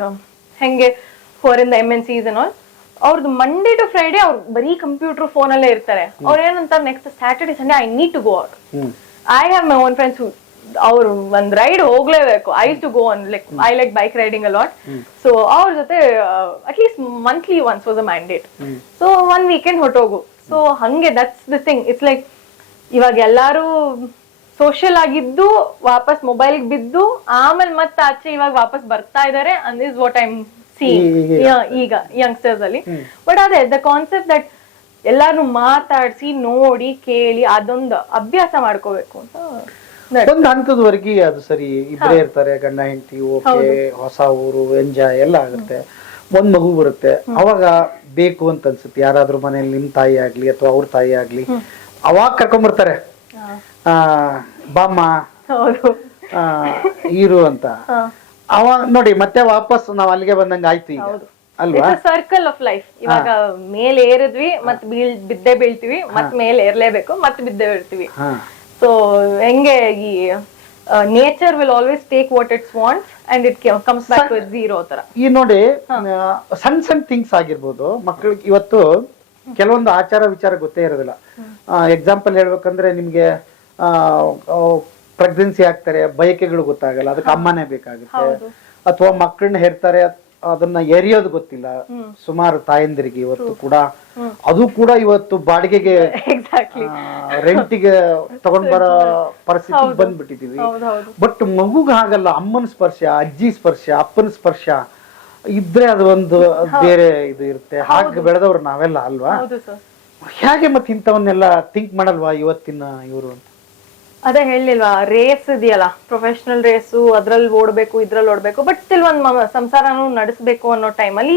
ಹೆಂಗೆ for in the MNCs and all, ಅವ್ರದ್ದು ಮಂಡೇ ಟು ಫ್ರೈಡೆ ಅವ್ರು ಬರೀ ಕಂಪ್ಯೂಟರ್ ಫೋನಲ್ಲೇ ಇರ್ತಾರೆ. ಅವ್ರು ಏನಂತಾರೆ next Saturday Sunday I need to go out. I have my own friends ಅವ್ರು ಒಂದ್ ರೈಡ್ ಹೋಗ್ಲೇಬೇಕು. I to go on like I like bike riding a lot. So ಅವ್ರ ಜೊತೆ at least monthly once was a mandate. So one weekend ಹೊಟ್ಟೋಗು. So ಹಂಗೆ that's the thing. It's like ಇವಾಗ ಎಲ್ಲಾರು social ಆಗಿದ್ದು ವಾಪಸ್ ಮೊಬೈಲ್ ಬಿದ್ದು ಆಮೇಲೆ ಮತ್ತೆ ಆಚೆ ಇವಾಗ ವಾಪಸ್ ಬರ್ತಾ ಇದಾರೆ. And this what I am ಈಗ ಯಂಗ್ಸ್ಟರ್ಸ್ ಅಲ್ಲಿ. ಬಟ್ ಅದೇ ದ ಕಾನ್ಸೆಪ್ಟ್ ದಟ್ ಎಲ್ಲಾರು ಮಾತಾಡ್ಸಿ ನೋಡಿ ಕೇಳಿ ಅದೊಂದು ಅಭ್ಯಾಸ ಮಾಡ್ಕೋಬೇಕು ಅಂತ. ಒಂದ್ ಹಂತದವರೆಗೆ ಅದು ಸರಿ, ಇಬ್ಬರೇ ಇರ್ತಾರೆ ಗಂಡ ಹೆಂಡತಿ, ಓಕೆ, ಹೊಸ ಊರು, ಎಂಜಾಯ್ ಎಲ್ಲ ಆಗುತ್ತೆ. ಒಂದ್ ಮಗು ಬರುತ್ತೆ, ಅವಾಗ ಬೇಕು ಅಂತ ಅನ್ಸುತ್ತೆ. ಯಾರಾದ್ರೂ ಮನೇಲಿ ನಿಮ್ ತಾಯಿ ಆಗ್ಲಿ ಅಥವಾ ಅವ್ರ ತಾಯಿ ಆಗ್ಲಿ ಅವಾಗ ಕರ್ಕೊಂಡ್ಬರ್ತಾರೆ, ಬಾಮ್ಮ ಇರು ಅಂತ. ಅವಾಗ ನೋಡಿ ಮತ್ತೆ ವಾಪಸ್ ನಾವ್ ಅಲ್ಲಿಗೆ ಬಂದಂಗ ಆಯ್ತು ಈಗ ಅಲ್ವಾ. Circle of life. ಇವಾಗ ಮೇಲೆ ಏರಿದ್ವಿ ಮತ್ ಬಿದ್ದೆ ಬೀಳ್ತೀವಿ, ಮತ್ ಮೇಲೆ ಏರ್ಲೇಬೇಕು, ಮತ್ ಬಿದ್ದೆ ಬೀಳ್ತೀವಿ. ಸೊ ಹೆಂಗೆ ಈ nature will always take what it's wants and it comes back with zero ತರ. ಈ ನೋಡಿ ಸಣ್ಣ ಸಣ್ಣ ಥಿಂಗ್ಸ್ ಆಗಿರ್ಬೋದು ಮಕ್ಕಳಿಗೆ ಇವತ್ತು ಕೆಲವೊಂದು ಆಚಾರ ವಿಚಾರ ಗೊತ್ತೇ ಇರೋದಿಲ್ಲ. ಎಕ್ಸಾಂಪಲ್ ಹೇಳ್ಬೇಕಂದ್ರೆ ನಿಮ್ಗೆ ಪ್ರೆಗ್ನೆನ್ಸಿ ಆಗ್ತಾರೆ, ಬಯಕೆಗಳು ಗೊತ್ತಾಗಲ್ಲ, ಅದಕ್ಕೆ ಅಮ್ಮನೇ ಬೇಕಾಗುತ್ತೆ. ಅಥವಾ ಮಕ್ಕಳನ್ನ ಹೆರ್ತಾರೆ, ಅದನ್ನ ಎರಿಯೋದು ಗೊತ್ತಿಲ್ಲ ಸುಮಾರು ತಾಯಂದಿರಿಗೆ ಇವತ್ತು ಕೂಡ. ಅದು ಕೂಡ ಇವತ್ತು ಬಾಡಿಗೆಗೆ ರೆಂಟಿಗೆ ತಗೊಂಡ್ ಬರೋ ಪರಿಸ್ಥಿತಿ ಬಂದ್ಬಿಟ್ಟಿದೀವಿ. ಬಟ್ ಮಗುಗ ಹಾಗಲ್ಲ. ಅಮ್ಮನ ಸ್ಪರ್ಶ, ಅಜ್ಜಿ ಸ್ಪರ್ಶ, ಅಪ್ಪನ ಸ್ಪರ್ಶ ಇದ್ರೆ ಅದು ಒಂದು ಬೇರೆ ಇದು ಇರುತ್ತೆ. ಹಾಗೆ ಬೆಳೆದವ್ರು ನಾವೆಲ್ಲ ಅಲ್ವಾ. ಹೇಗೆ ಮತ್ತೆ ಇಂಥವನ್ನೆಲ್ಲ ಥಿಂಕ್ ಮಾಡಲ್ವಾ ಇವತ್ತಿನ ಇವರು? ಅದೇ ಹೇಳಿಲ್ವಾ, ರೇಸ್ ಇದೆಯಲ್ಲ, ಪ್ರೊಫೆಷನಲ್ ರೇಸು, ಅದ್ರಲ್ಲಿ ಓಡ್ಬೇಕು ಇದ್ರಲ್ಲಿ ಓಡ್ಬೇಕು, ಬಟ್ ಸ್ಟಿಲ್ ಒಂದ್ ಸಂಸಾರನು ನಡೆಸ್ಬೇಕು ಅನ್ನೋ ಟೈಮಲ್ಲಿ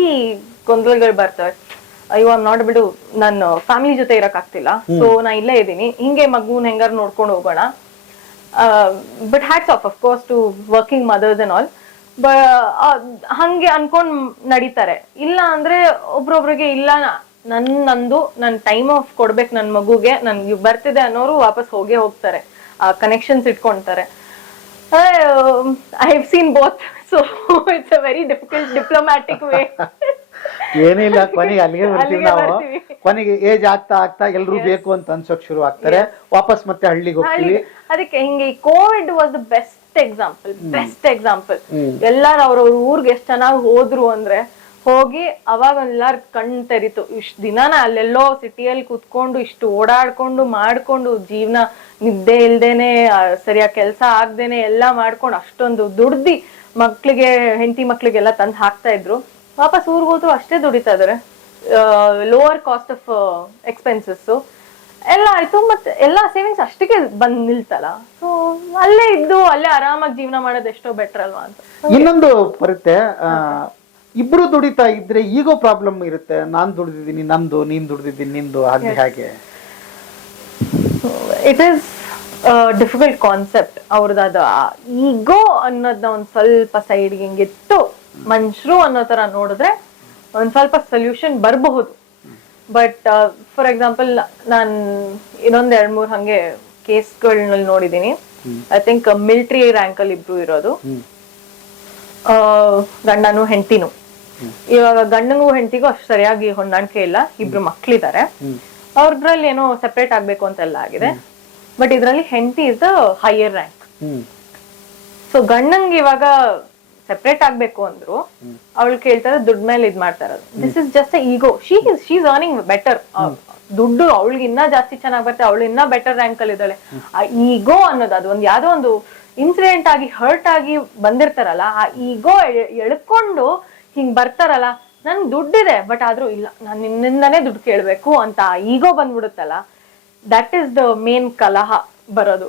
ಗೊಂದಲಗಳು ಬರ್ತವೆ. ಅಯ್ಯೋ ಐಮ್ ನಾಟ್ ಬಿಡು, ನಾನು ಫ್ಯಾಮಿಲಿ ಜೊತೆ ಇರಕ್ ಆಗ್ತಿಲ್ಲ, ಸೊ ನಾ ಇಲ್ಲೇ ಇದ್ದೀನಿ, ಹಿಂಗೆ ಮಗುನ್ ಹೆಂಗಾರು ನೋಡ್ಕೊಂಡು ಹೋಗೋಣ. But hats off course to working mothers and all. ಹಂಗೆ ಅನ್ಕೊಂಡ್ ನಡೀತಾರೆ. ಇಲ್ಲ ಅಂದ್ರೆ ಒಬ್ರೊಬ್ರಿಗೆ ಇಲ್ಲ ನಂದು ನನ್ ಟೈಮ್ ಆಫ್ ಕೊಡ್ಬೇಕು ನನ್ ಮಗುಗೆ, ನನ್ಗೆ ಬರ್ತಿದೆ ಅನ್ನೋರು ವಾಪಸ್ ಹೋಗೇ ಹೋಗ್ತಾರೆ, ಆ ಕನೆಕ್ಷನ್ಸ್ ಇಟ್ಕೊಂತಾರೆ. I have seen both, so it's a very difficult diplomatic way. ಏನಿಲ್ಲ, ಕೊನೆಗೆ ಅಲ್ಲಿಗೆ ಬರ್ತೀವಿ ನಾವು. ಕೊನೆಗೆ ಏಜ್ ಆಗ್ತಾ ಆಗ್ತಾ ಎಲ್ರು ಬೇಕು ಅಂತ ಅನ್ಸೋಕ್ ಶುರು ಆಗ್ತಾರೆ, ವಾಪಸ್ ಮತ್ತೆ ಹಳ್ಳಿಗೆ ಹೋಗ್ತೀವಿ. ಅದಕ್ಕೆ ಹಿಂಗೆ Covid was the best example. ಎಲ್ಲಾರು ಅವ್ರವ್ರ ಊರ್ಗೆ ಎಷ್ಟ್ ಚೆನ್ನಾಗಿ ಹೋದ್ರು ಅಂದ್ರೆ ಹೋಗಿ ಅವಾಗ ಎಲ್ಲಾರು ಕಣ್ ತೆರಿತು. ಇಷ್ಟ ದಿನಾನ ಅಲ್ಲೆಲ್ಲೋ ಸಿಟಿಯಲ್ಲಿ ಕುತ್ಕೊಂಡು ಇಷ್ಟು ಓಡಾಡ್ಕೊಂಡು ಮಾಡ್ಕೊಂಡು ಜೀವನ ನಿದ್ದೆ ಇಲ್ದೇನೆ ಸರಿಯಾಗಿ ಕೆಲಸ ಆಗ್ದೇನೆ ಎಲ್ಲಾ ಮಾಡ್ಕೊಂಡು ಅಷ್ಟೊಂದು ದುಡ್ದಿ ಮಕ್ಳಿಗೆ ಹೆಂಡತಿ ಮಕ್ಳಿಗೆಲ್ಲ ತಂದು ಹಾಕ್ತಾ ಇದ್ರು. ವಾಪಸ್ ಊರ್ಗ್ ಹೋದ್ರು ಅಷ್ಟೇ ದುಡಿತಾ ಇದಾರೆ. ಲೋವರ್ ಕಾಸ್ಟ್ ಆಫ್ ಎಕ್ಸ್ಪೆನ್ಸಸ್ ಎಲ್ಲ ಆಯ್ತು, ಮತ್ತೆ ಎಲ್ಲಾ ಸೇವಿಂಗ್ಸ್ ಅಷ್ಟಕ್ಕೆ ಬಂದ್ ನಿಲ್ತಲ್ಲ. ಸೊ ಅಲ್ಲೇ ಇದ್ದು ಅಲ್ಲೇ ಆರಾಮಾಗಿ ಜೀವನ ಮಾಡೋದು ಎಷ್ಟೋ ಬೆಟರ್ ಅಲ್ವಾ ಅಂತ. ಇನ್ನೊಂದು ಬರುತ್ತೆ, ಇಬ್ರು ದುಡಿತಾ ಇದ್ರೆ ಈಗೋ ಪ್ರಾಬ್ಲಮ್ ಇರುತ್ತೆ. ನಾನ್ ದುಡಿದಿದ್ದೀನಿ ನಂದು, ನೀನ್ ದುಡಿದಿದ್ದೀನಿ ನಿಂದು, ಹಾಗೆ ಹಾಗೆ. ಇಟ್ ಈಸ್ ಡಿಫಿಕಲ್ಟ್ ಕಾನ್ಸೆಪ್ಟ್ ಅವ್ರದ್ದು. ಈಗೋ ಅನ್ನೋದನ್ನ ಒಂದ್ ಸ್ವಲ್ಪ ಸೈಡ್ಗೆ ಹಿಂಗಿಟ್ಟು ಮನುಷ್ಯರು ಅನ್ನೋ ತರ ನೋಡಿದ್ರೆ ಒಂದ್ ಸ್ವಲ್ಪ ಸೊಲ್ಯೂಷನ್ ಬರಬಹುದು. ಬಟ್ ಫಾರ್ ಎಕ್ಸಾಂಪಲ್ ನಾನ್ ಇನ್ನೊಂದ್ 2-3 ಹಂಗೆ ಕೇಸ್ಗಳಲ್ಲಿ ನೋಡಿದೀನಿ. ಐ ಥಿಂಕ್ ಮಿಲಿಟರಿ ರ್ಯಾಂಕ್ ಅಲ್ಲಿ ಇಬ್ರು ಇರೋದು, ಗಂಡನು ಹೆಂಡತಿನು. ಇವಾಗ ಗಂಡನಿಗೂ ಹೆಂಡತಿಗೂ ಅಷ್ಟು ಸರಿಯಾಗಿ ಹೊಂದಾಣಿಕೆ ಇಲ್ಲ, ಇಬ್ರು ಮಕ್ಳಿದ್ದಾರೆ. ಅವ್ರದ್ರಲ್ಲಿ ಏನೋ ಸೆಪರೇಟ್ ಆಗ್ಬೇಕು ಅಂತೆಲ್ಲ ಆಗಿದೆ. ಬಟ್ ಇದ್ರಲ್ಲಿ ಹೆಂಡತಿ is the higher rank. So ಗಂಡಂಗೆ ಇವಾಗ ಸೆಪರೇಟ್ ಆಗ್ಬೇಕು ಅಂದ್ರು ಅವಳು ಕೇಳ್ತಾರೆ ದುಡ್ಡು ಮೇಲೆ ಇದ್ ಮಾಡ್ತಾರ. This is just ego. She is earning better. ದುಡ್ಡು ಅವಳಿಗೆ ಇನ್ನ ಜಾಸ್ತಿ ಚೆನ್ನಾಗಿ ಬರುತ್ತೆ, ಅವಳು ಇನ್ನ ಬೆಟರ್ ರ್ಯಾಂಕ್ ಅಲ್ಲಿ ಇದ್ದಾಳೆ. ಆ ಈಗೋ ಅನ್ನೋದು ಅದು ಒಂದು ಯಾವ್ದೋ ಒಂದು ಇನ್ಸಿಡೆಂಟ್ ಆಗಿ ಹರ್ಟ್ ಆಗಿ ಬಂದಿರ್ತಾರಲ್ಲ, ಆ ಈಗೋ ಎಳ್ಕೊಂಡು ಹಿಂಗ್ ಬರ್ತಾರಲ್ಲ, ನನ್ ದುಡ್ಡಿದೆ ಬಟ್ ಆದ್ರೂ ಇಲ್ಲ ನಾನ್ ನಿನ್ನಿಂದಾನೇ ದುಡ್ಡು ಕೇಳ್ಬೇಕು ಅಂತ ಈಗೋ ಬಂದ್ಬಿಡುತ್ತಲ್ಲ, ದಟ್ ಈಸ್ ದ ಮೇನ್ ಕಲಹ ಬರೋದು.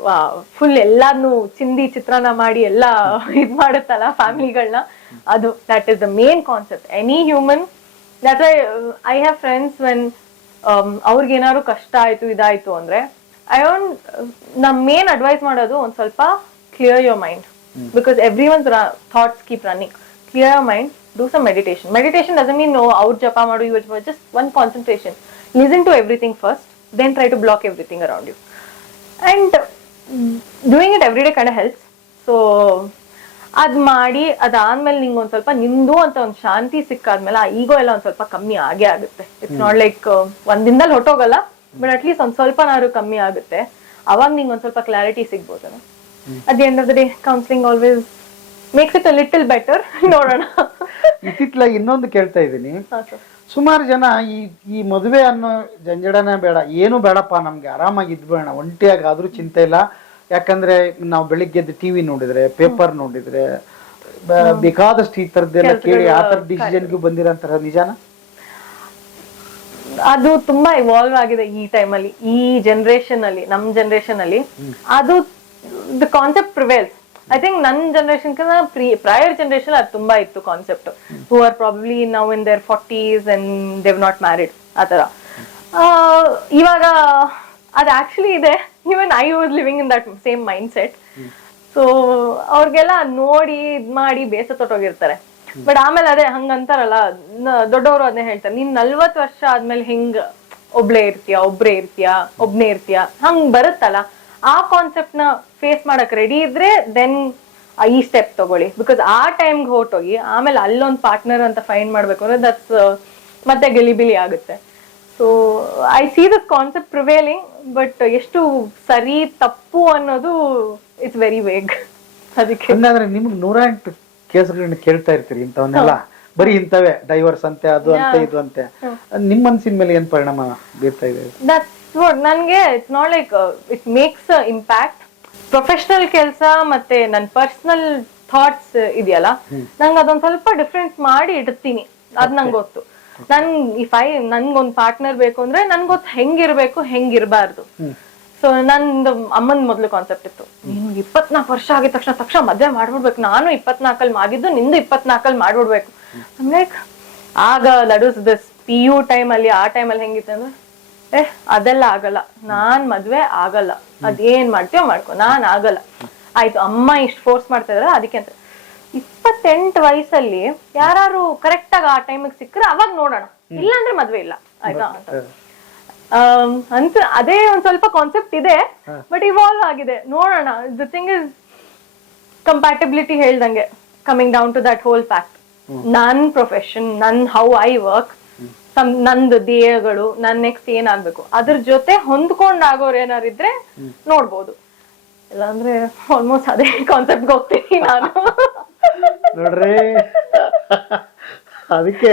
ಫುಲ್ ಎಲ್ಲಾನು ಚಿಂದಿ ಚಿತ್ರಾನ್ನ ಮಾಡಿ ಎಲ್ಲ ಇದ್ ಮಾಡುತ್ತಲ್ಲ ಫ್ಯಾಮಿಲಿಗಳನ್ನ, ಅದು that is the main concept. Any human that I have friends when ಅವ್ರಿಗೆ ಏನಾದ್ರು ಕಷ್ಟ ಆಯ್ತು ಇದಾಯ್ತು ಅಂದ್ರೆ ನಮ್ ಮೇನ್ ಅಡ್ವೈಸ್ ಮಾಡೋದು ಒಂದ್ ಸ್ವಲ್ಪ clear your mind, because every once thoughts keep running. Clear your mind, do some meditation. Meditation doesn't mean no out japa madu, you just one concentration. Listen to everything first, then try to block everything around you. And doing it every day kind of helps. So ಅದ್ ಮಾಡಿ ಅದಾದ್ಮೇಲೆ ನಿಂಗೆ ಒಂದ್ ಸ್ವಲ್ಪ ನಿಂದು ಅಂತ ಒಂದ್ ಶಾಂತಿ ಸಿಕ್ಕಾದ್ಮೇಲೆ ಆ ಈಗೋ ಎಲ್ಲ ಒಂದ್ ಸ್ವಲ್ಪ ಕಮ್ಮಿ ಆಗೇ ಆಗುತ್ತೆ. ಇಟ್ಸ್ ನಾಟ್ ಲೈಕ್ ಒಂದ್ ದಿನದಲ್ಲಿ ಹೊಟ್ಟೋಗಲ್ಲ, ಬಟ್ ಅಟ್ ಲೀಸ್ಟ್ ಒಂದ್ ಸ್ವಲ್ಪನಾದ್ರು ಕಮ್ಮಿ ಆಗುತ್ತೆ. ಅವಾಗ ನಿಂಗೆ ಒಂದ್ ಸ್ವಲ್ಪ ಕ್ಲಾರಿಟಿ ಸಿಗ್ಬೋದು. At the end of the day counselling always makes it a little better. ನೋಡೋಣ. ಇತ್ತಿತ್ಲಾಗಿ ಇನ್ನೊಂದು ಕೇಳ್ತಾ ಇದ್ದೀನಿ, ಸುಮಾರು ಜನ ಈ ಮದುವೆ ಅನ್ನೋ ಜಂಜಡನೇ ಬೇಡ, ಏನು ಬೇಡಪ್ಪ, ನಮ್ಗೆ ಆರಾಮಾಗಿ ಇದ್ಬೇಡ, ಒಂಟಿಯಾಗಿ ಆದ್ರೂ ಚಿಂತೆ ಇಲ್ಲ. ಯಾಕಂದ್ರೆ ನಾವು ಬೆಳಿಗ್ಗೆದ್ದು ಟಿವಿ ನೋಡಿದ್ರೆ, ಪೇಪರ್ ನೋಡಿದ್ರೆ, ಬೇಕಾದಷ್ಟು ಈ ತರದ್ದೆಲ್ಲ ಕೇಳಿ ಆ ತರ ಡಿಸಿಷನ್ಗೂ ಬಂದಿರೋಂತರ ನಿಜಾನ? ಅದು ತುಂಬಾ ಇವಾಲ್ವ್ ಆಗಿದೆ ಈ ಟೈಮಲ್ಲಿ, ಈ ಜನರೇಷನ್ ಅಲ್ಲಿ, ನಮ್ ಜನರೇಷನ್ ಅಲ್ಲಿ ಅದು the concept prevails. I think ನನ್ನ ಜನರೇಷನ್ ಪ್ರಯರ್ ಜನರೇಷನ್ ಅದು ತುಂಬಾ ಇತ್ತು concept. Who are probably now in their 40s and they've not married ಆ ತರ. ಇವಾಗ ಅದು ಆಕ್ಚುಲಿ ಇದೆ. Even I was living in that same mindset. So ಅವ್ರಿಗೆಲ್ಲ ನೋಡಿ ಇದ್ ಮಾಡಿ ಬೇಸ ತೊಟ್ಟೋಗಿರ್ತಾರೆ. ಬಟ್ ಆಮೇಲೆ ಅದೇ ಹಂಗಂತಾರಲ್ಲ, ದೊಡ್ಡವರು ಅದನ್ನೇ ಹೇಳ್ತಾರೆ, ನೀನ್ 40 ವರ್ಷ ಆದ್ಮೇಲೆ ಹಿಂಗ್ ಒಬ್ಳೇ ಇರ್ತೀಯ, ಒಬ್ನೇ ಇರ್ತೀಯ, ಹಂಗ್ ಬರುತ್ತಲ್ಲ. ಆ ಕಾನ್ಸೆಪ್ಟ್ ನ ಫೇಸ್ ಮಾಡಕ್ ರೆಡಿ ಇದ್ರೆ ದೆನ್ ಈ ಸ್ಟೆಪ್ ತಗೊಳ್ಳಿ. ಬಿಕಾಸ್ ಆ ಟೈಮ್ಗೆ ಹೊರಟೋಗಿ ಆಮೇಲೆ ಅಲ್ಲೊಂದು ಪಾರ್ಟ್ನರ್ ಅಂತ ಫೈಂಡ್ ಮಾಡ್ಬೇಕು ಅಂದ್ರೆ ದಟ್ಸ್ ಮತ್ತೆ ಗಿಲಿಬಿಲಿ ಆಗುತ್ತೆ. So I see this concept prevailing, but ಎಷ್ಟು ಸರಿ ತಪ್ಪು ಅನ್ನೋದು ಇಟ್ಸ್ ವೆರಿ ವೇಗ್. ಅದಕ್ಕೆ ಹಂಗಂದ್ರೆ ನಿಮ್ಗೆ 108 ಕೇಸ್ಗಳನ್ನ ಕೇಳ್ತಾ ಇರ್ತೀರಿ ಇಂಥವನ್ನೆಲ್ಲ, ಬರೀ ಇಂಥವೇ ಡೈವರ್ಸ್ ಅಂತೆ, ಅದು ಅಂತೆ, ಇದು ಅಂತೆ. ನಿಮ್ ಮನ್ಸಿನ ಮೇಲೆ ಏನ್ ಪರಿಣಾಮ ಬೀರ್ತಾ ಇದೆ? ನನ್ಗೆ it's not like it makes impact. Professional ಕೆಲಸ ಮತ್ತೆ ನನ್ ಪರ್ಸನಲ್ ಥಾಟ್ಸ್ ಇದೆಯಲ್ಲ, ನಂಗೆ ಅದೊಂದ್ ಸ್ವಲ್ಪ ಡಿಫ್ರೆನ್ಸ್ ಮಾಡಿ ಇಡ್ತೀನಿ. ಅದ್ ನಂಗೆ ಗೊತ್ತು. ನನ್ಗೊಂದ್ ಪಾರ್ಟ್ನರ್ ಬೇಕು ಅಂದ್ರೆ ನನ್ಗೆ ಗೊತ್ತು ಹೆಂಗಿರ್ಬೇಕು, ಹೆಂಗಿರ್ಬಾರ್ದು. ಸೊ ನಂದು ಅಮ್ಮನ್ ಮೊದ್ಲು ಕಾನ್ಸೆಪ್ಟ್ ಇತ್ತು, ನಿನ್ಗೆ 24 ವರ್ಷ ಆಗಿದ ತಕ್ಷಣ ಮದ್ವೆ ಮಾಡ್ಬಿಡ್ಬೇಕು. ನಾನು 24 ಆಗಿದ್ದು, ನಿಂದು 24 ಮಾಡ್ಬಿಡ್ಬೇಕು. ಲೈಕ್ ಆಗ that was this PU time ಅಲ್ಲಿ, ಆ ಟೈಮಲ್ಲಿ ಹೆಂಗಿತ್ತು ಅಂದ್ರೆ, ಅದೆಲ್ಲ ಆಗಲ್ಲ, ನಾನ್ ಮದ್ವೆ ಆಗಲ್ಲ, ಅದೇನ್ ಮಾಡ್ತೀವೋ ಮಾಡ್ಕೊ, ನಾನ್ ಆಗಲ್ಲ. ಆಯ್ತು, ಅಮ್ಮ ಇಷ್ಟು ಫೋರ್ಸ್ ಮಾಡ್ತಾ ಇದಾರೆ ಅದಕ್ಕೆ ಅಂತ. 28 ವಯಸ್ಸಲ್ಲಿ ಯಾರು ಕರೆಕ್ಟ್ ಆಗಿ ಆ ಟೈಮಿಗೆ ಸಿಕ್ಕರೆ ಅವಾಗ ನೋಡೋಣ, ಇಲ್ಲ ಅಂದ್ರೆ ಮದ್ವೆ ಇಲ್ಲ, ಆಯ್ತಾ ಅಂತ. ಅದೇ ಒಂದ್ ಸ್ವಲ್ಪ ಕಾನ್ಸೆಪ್ಟ್ ಇದೆ, ಬಟ್ ಇವಾಲ್ವ್ ಆಗಿದೆ. ನೋಡೋಣ. ದ ಥಿಂಗ್ ಇಸ್ ಕಂಪ್ಯಾಟಿಬಿಲಿಟಿ ಹೇಳ್ದಂಗೆ, coming down to that whole fact. ನನ್ ಪ್ರೊಫೆಷನ್, ನನ್ ಹೌ ಐ ವರ್ಕ್, ನಂದು ಧ್ಯೇಯಗಳು, ನನ್ ನೆಕ್ಸ್ಟ್ ಏನಾಗ್ಬೇಕು, ಅದ್ರ ಜೊತೆ ಹೊಂದ್ಕೊಂಡ್ ಆಗೋರು ಏನಾರಿದ್ರೆ ನೋಡ್ಬೋದು. ಇಲ್ಲಾಂದ್ರೆ ಆಲ್ಮೋಸ್ಟ್ ಅದೇ ಕಾನ್ಸೆಪ್ಟ್ ಹೋಗ್ತೀನಿ ನಾನು. ನೋಡ್ರಿ, ಅದಕ್ಕೆ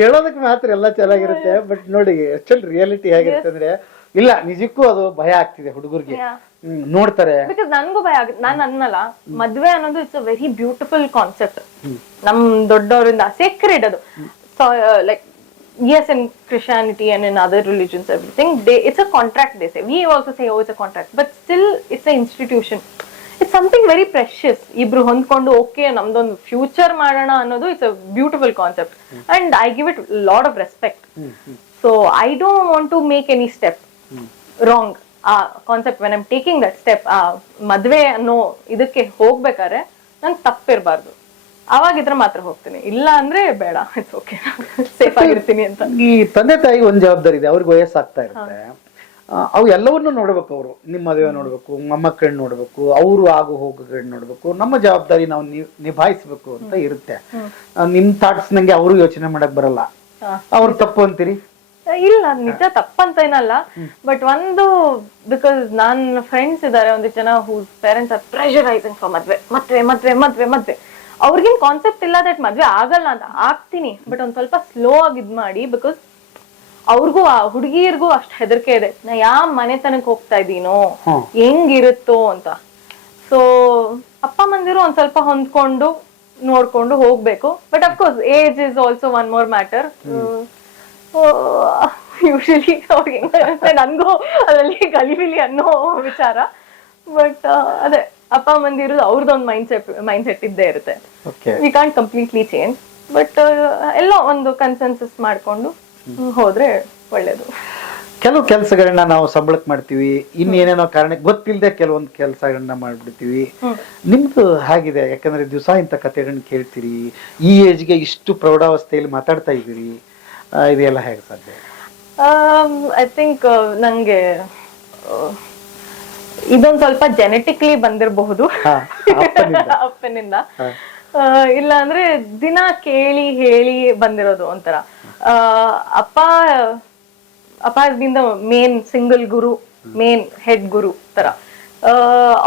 ಹೇಳೋದಕ್ಕೆ ಮಾತ್ರ ಎಲ್ಲ ಚೆನ್ನಾಗಿರುತ್ತೆ, ಬಟ್ ನೋಡಿ ಎಷ್ಟೊಂದು ರಿಯಾಲಿಟಿ ಆಗಿರುತ್ತೆ ಅಂದ್ರೆ, ಇಲ್ಲ ನಿಜಕ್ಕೂ ಅದು ಭಯ ಆಗ್ತಿದೆ ಹುಡುಗರಿಗೆ. ನೋಡ್ತಾರೆ. ಬಿಕಾಸ್ ನನ್ಗೂ ಭಯ ಆಗುತ್ತೆ. ನಾನ್ ಅನ್ನಲ್ಲ, ಮದ್ವೆ ಅನ್ನೋದು it's a very beautiful concept. ನಮ್ ದೊಡ್ಡವರಿಂದ ಸೇಕ್ರೆಡ್ ಅದು. Like yes, in Christianity and in other religions, everything, it's a contract, they say. We also say, oh, it's a contract, but still it's an institution. It's something very precious. Ibru hondkondu okay namdondu future ಮಾಡೋಣ ಅನ್ನೋದು it's a beautiful concept, and I give it a lot of respect. So I don't want to make any step wrong concept when I'm taking that step. ಮದ್ವೆ ಅನ್ನೋ ಇದಕ್ಕೆ ಹೋಗ್ಬೇಕಾದ್ರೆ ನಂಗೆ ತಪ್ಪಿರಬಾರ್ದು. ಅವಾಗಿದ್ರೆ ಮಾತ್ರ ಹೋಗ್ತೀನಿ, ಇಲ್ಲ ಅಂದ್ರೆ ಬೇಡ, ಇಟ್ಸ್ ಓಕೆ, ಸೇಫ್ ಆಗಿರ್ತೀನಿ ಅಂತ. ಈ ತಂದೆ ತಾಯಿ ಒಂದ್ ಜವಾಬ್ದಾರಿ ಇದೆ, ಅವ್ರಿಗೆ ವಯಸ್ಸಾಗ್ತಾ ಇರುತ್ತೆ. ಅವು ಎಲ್ಲವನ್ನೂ ನೋಡ್ಬೇಕು. ಅವರು ನಿಮ್ಮ ಮದುವೆ ನೋಡ್ಬೇಕು, ಮೊಮ್ಮಕ್ಕಳನ್ನ ನೋಡ್ಬೇಕು, ಅವರು ಆಗು ಹೋಗುಗಳನ್ನ ನೋಡ್ಬೇಕು, ನಮ್ಮ ಜವಾಬ್ದಾರಿ ನಾವು ನಿಭಾಯಿಸ್ಬೇಕು ಅಂತ ಇರುತ್ತೆ. ನಿಮ್ ಥಾಟ್ಸ್ ನಂಗೆ ಅವರು ಯೋಚನೆ ಮಾಡಕ್ ಬರಲ್ಲ, ಅವ್ರು ತಪ್ಪು ಅಂತೀರಿ? ಇಲ್ಲ, ನಿಜ ತಪ್ಪಂತ ಏನಲ್ಲ, ಬಟ್ ಒಂದು ಬಿಕಾಸ್ ನನ್ನ ಫ್ರೆಂಡ್ಸ್ ಇದಾರೆ ಒಂದಿಷ್ಟು ಜನ whose parents are pressurising for ಮದ್ವೆ. ಅವ್ರಿಗೇನ್ ಕಾನ್ಸೆಪ್ಟ್ ಇಲ್ಲ ದಟ್ ಮದ್ವೆ ಆಗಲ್ಲ ಅಂತ, ಆಗ್ತೀನಿ ಬಟ್ ಒಂದ್ ಸ್ವಲ್ಪ ಸ್ಲೋ ಆಗಿ ಇದ್ ಮಾಡಿ, ಬಿಕಾಸ್ ಅವ್ರಿಗೂ ಆ ಹುಡುಗಿರ್ಗೂ ಅಷ್ಟ್ ಹೆದರಿಕೆ ಇದೆ, ನಾ ಯಾವ ಮನೆತನಕ್ ಹೋಗ್ತಾ ಇದೀನೋ ಹೆಂಗಿರುತ್ತೋ ಅಂತ. ಸೊ ಅಪ್ಪ ಮಂದಿರು ಒಂದ್ ಸ್ವಲ್ಪ ಹೊಂದ್ಕೊಂಡು ನೋಡ್ಕೊಂಡು ಹೋಗ್ಬೇಕು. But of course age is also one more matter. Usually ಅವ್ರಿಗೆ ನನ್ಗೂ ಅದರಲ್ಲಿ ಗಲಿಬಿಲಿ ಅನ್ನೋ ವಿಚಾರ. ಬಟ್ ಅದೇ ಅಪ್ಪ ಮಂದಿರು ಅವ್ರದ್ದೊಂದು ಮೈಂಡ್ ಸೆಟ್ ಇದ್ದೇ ಇರುತ್ತೆ. We can't completely change, but ಎಲ್ಲ ಒಂದು ಕನ್ಸೆನ್ಸಸ್ ಮಾಡ್ಕೊಂಡು ಹೋದ್ರೆ ಒಳ್ಳೇದು. ಕೆಲವು ಕೆಲಸಗಳನ್ನ ನಾವು ಸಂಬಳಕ್ಕೆ ಮಾಡ್ತೀವಿ, ಇನ್ನೇನೇನೋ ಕಾರಣಕ್ಕೆ ಗೊತ್ತಿಲ್ಲದೆ ಕೆಲವೊಂದು ಕೆಲಸಗಳನ್ನ ಮಾಡ್ಬಿಡ್ತೀವಿ. ನಿಮ್ದು ಹಾಗಿದೆ, ಯಾಕಂದ್ರೆ ದಿವಸ ಇಂಥ ಕಥೆಗಳನ್ನ ಕೇಳ್ತೀರಿ, ಈ ಏಜ್ಗೆ ಇಷ್ಟು ಪ್ರೌಢಾವಸ್ಥೆಯಲ್ಲಿ ಮಾತಾಡ್ತಾ ಇದ್ದೀರಿ, ಇದೆಲ್ಲ ಹೇಗೆ ಸಾಧ್ಯ? ಐ ಥಿಂಕ್ ನಂಗೆ ಇದೊಂದ್ ಸ್ವಲ್ಪ ಜೆನೆಟಿಕ್ಲಿ ಬಂದಿರಬಹುದು ಅಪ್ಪನಿಂದ. ಇಲ್ಲ ಅಂದ್ರೆ ದಿನ ಕೇಳಿ ಹೇಳಿ ಬಂದಿರೋದು ಒಂಥರ. ಅಪ್ಪ ಬಿಂದ ಮೇನ್ ಸಿಂಗಲ್ ಗುರು, ಮೇನ್ ಹೆಡ್ ಗುರು ತರ.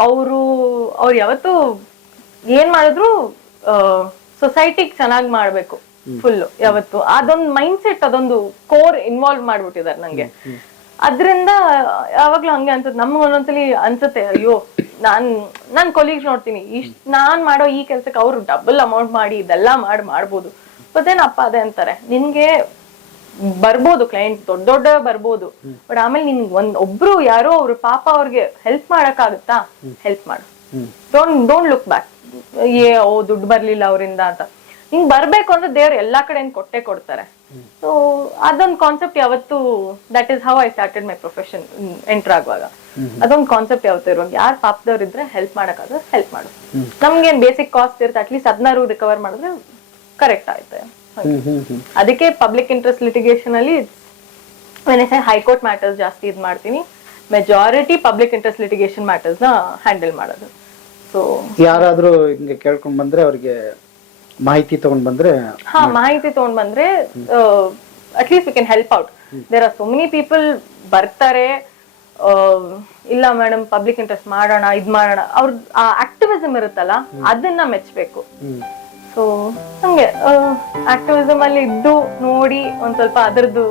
ಅವ್ರು ಯಾವತ್ತು ಏನ್ ಮಾಡಿದ್ರು ಸೊಸೈಟಿಗ್ ಚೆನ್ನಾಗ್ ಮಾಡ್ಬೇಕು ಫುಲ್ ಯಾವತ್ತು. ಅದೊಂದು ಮೈಂಡ್ ಸೆಟ್, ಅದೊಂದು ಕೋರ್ ಇನ್ವಾಲ್ವ್ ಮಾಡ್ಬಿಟ್ಟಿದಾರೆ ನಂಗೆ. ಅದ್ರಿಂದ ಯಾವಾಗ್ಲೂ ಹಂಗೆ ಅನ್ಸುತ್ತೆ. ನಮ್ಗೆ ಒಂದೊಂದ್ಸಲಿ ಅನ್ಸುತ್ತೆ, ಅಯ್ಯೋ ನಾನ್ ಕೊಲೀಗ್ ನೋಡ್ತೀನಿ, ನಾನ್ ಮಾಡೋ ಈ ಕೆಲ್ಸಕ್ಕೆ ಅವ್ರು ಡಬಲ್ ಅಮೌಂಟ್ ಮಾಡಿ ಇದೆಲ್ಲ ಮಾಡ್ಬೋದು. ಮತ್ತೇನಪ್ಪ ಅದೇ ಅಂತಾರೆ, ನಿನ್ಗೆ ಬರ್ಬೋದು ಕ್ಲೈಂಟ್ ದೊಡ್ಡ ಬರ್ಬೋದು, ಬಟ್ ಆಮೇಲೆ ನಿನ್ಗೆ ಒಬ್ರು ಯಾರೋ ಅವ್ರು ಪಾಪ ಅವ್ರಿಗೆ ಹೆಲ್ಪ್ ಮಾಡಕ್ ಆಗುತ್ತಾ, ಹೆಲ್ಪ್ ಮಾಡು. ಡೋಂಟ್ ಲುಕ್ ಬ್ಯಾಕ್, ದುಡ್ಡು ಬರ್ಲಿಲ್ಲ ಅವರಿಂದ ಅಂತ. ಹಿಂಗ್ ಬರ್ಬೇಕು ಅಂದ್ರೆ ದೇವ್ರು ಎಲ್ಲಾ ಕಡೆ ಕೊಟ್ಟೆ ಕೊಡ್ತಾರೆ. ಸೊ ಅದೊಂದು ಕಾನ್ಸೆಪ್ಟ್ ಯಾವತ್ತು, that is how I started my profession. Enter ಆಗುವಾಗ ಅದೊಂದು ಕಾನ್ಸೆಪ್ಟ್ ಯಾವತ್ತೂ ಇರುವಾಗ, ಯಾರು ಪಾಪದವ್ರು ಇದ್ರೆ ಹೆಲ್ಪ್ ಮಾಡಕ್ಕಾದ್ರೆ ಹೆಲ್ಪ್ ಮಾಡು. ನಮ್ಗೇನ್ ಬೇಸಿಕ್ ಕಾಸ್ಟ್ ಇರುತ್ತೆ, ಅಟ್ಲೀಸ್ಟ್ 16 ರಿಕವರ್ ಮಾಡಿದ್ರೆ ಕರೆಕ್ಟ್ ಆಯ್ತು. ಅದಕ್ಕೆ ಪಬ್ಲಿಕ್ ಇಂಟ್ರೆಸ್ಟ್ ಲಿಟಿಗೇಷನ್ ಅಲ್ಲಿ ಹೈಕೋರ್ಟ್ ಮ್ಯಾಟರ್ಸ್ ಜಾಸ್ತಿ ಇದ್ ಮಾಡ್ತೀನಿ. Majority public interest litigation matters ನ ಹ್ಯಾಂಡಲ್ ಮಾಡೋದು. ಸೊ ಯಾರಾದ್ರೂ ಹಿಂಗೆ ಕೇಳ್ಕೊಂಡ್ ಬಂದ್ರೆ ಅವ್ರಿಗೆ ಮಾಹಿತಿ ತಗೊಂಡ್ ಬಂದ್ರೆ at least we can help out. There are so many people ಬರ್ತಾರೆ, ಇಲ್ಲ ಮೇಡಮ್ ಪಬ್ಲಿಕ್ ಇಂಟ್ರೆಸ್ಟ್ ಮಾಡೋಣ, ಇದ್ ಮಾಡೋಣ, ಅವ್ರ ಆ ಆಕ್ಟಿವಿಸಮ್ ಇರುತ್ತಲ್ಲ ಅದನ್ನ ಮೆಚ್ಚಬೇಕು. ಸೊ ಹಂಗೆ ಆಕ್ಟಿವಿಸಮ್ ಅಲ್ಲಿ ಇದ್ದು ನೋಡಿ ಒಂದ್ ಸ್ವಲ್ಪ ಅದರದ್ದು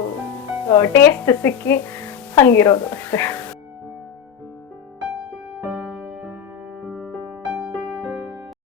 ಟೇಸ್ಟ್ ಸಿಕ್ಕಿ ಹಂಗಿರೋದು ಅಷ್ಟೇ.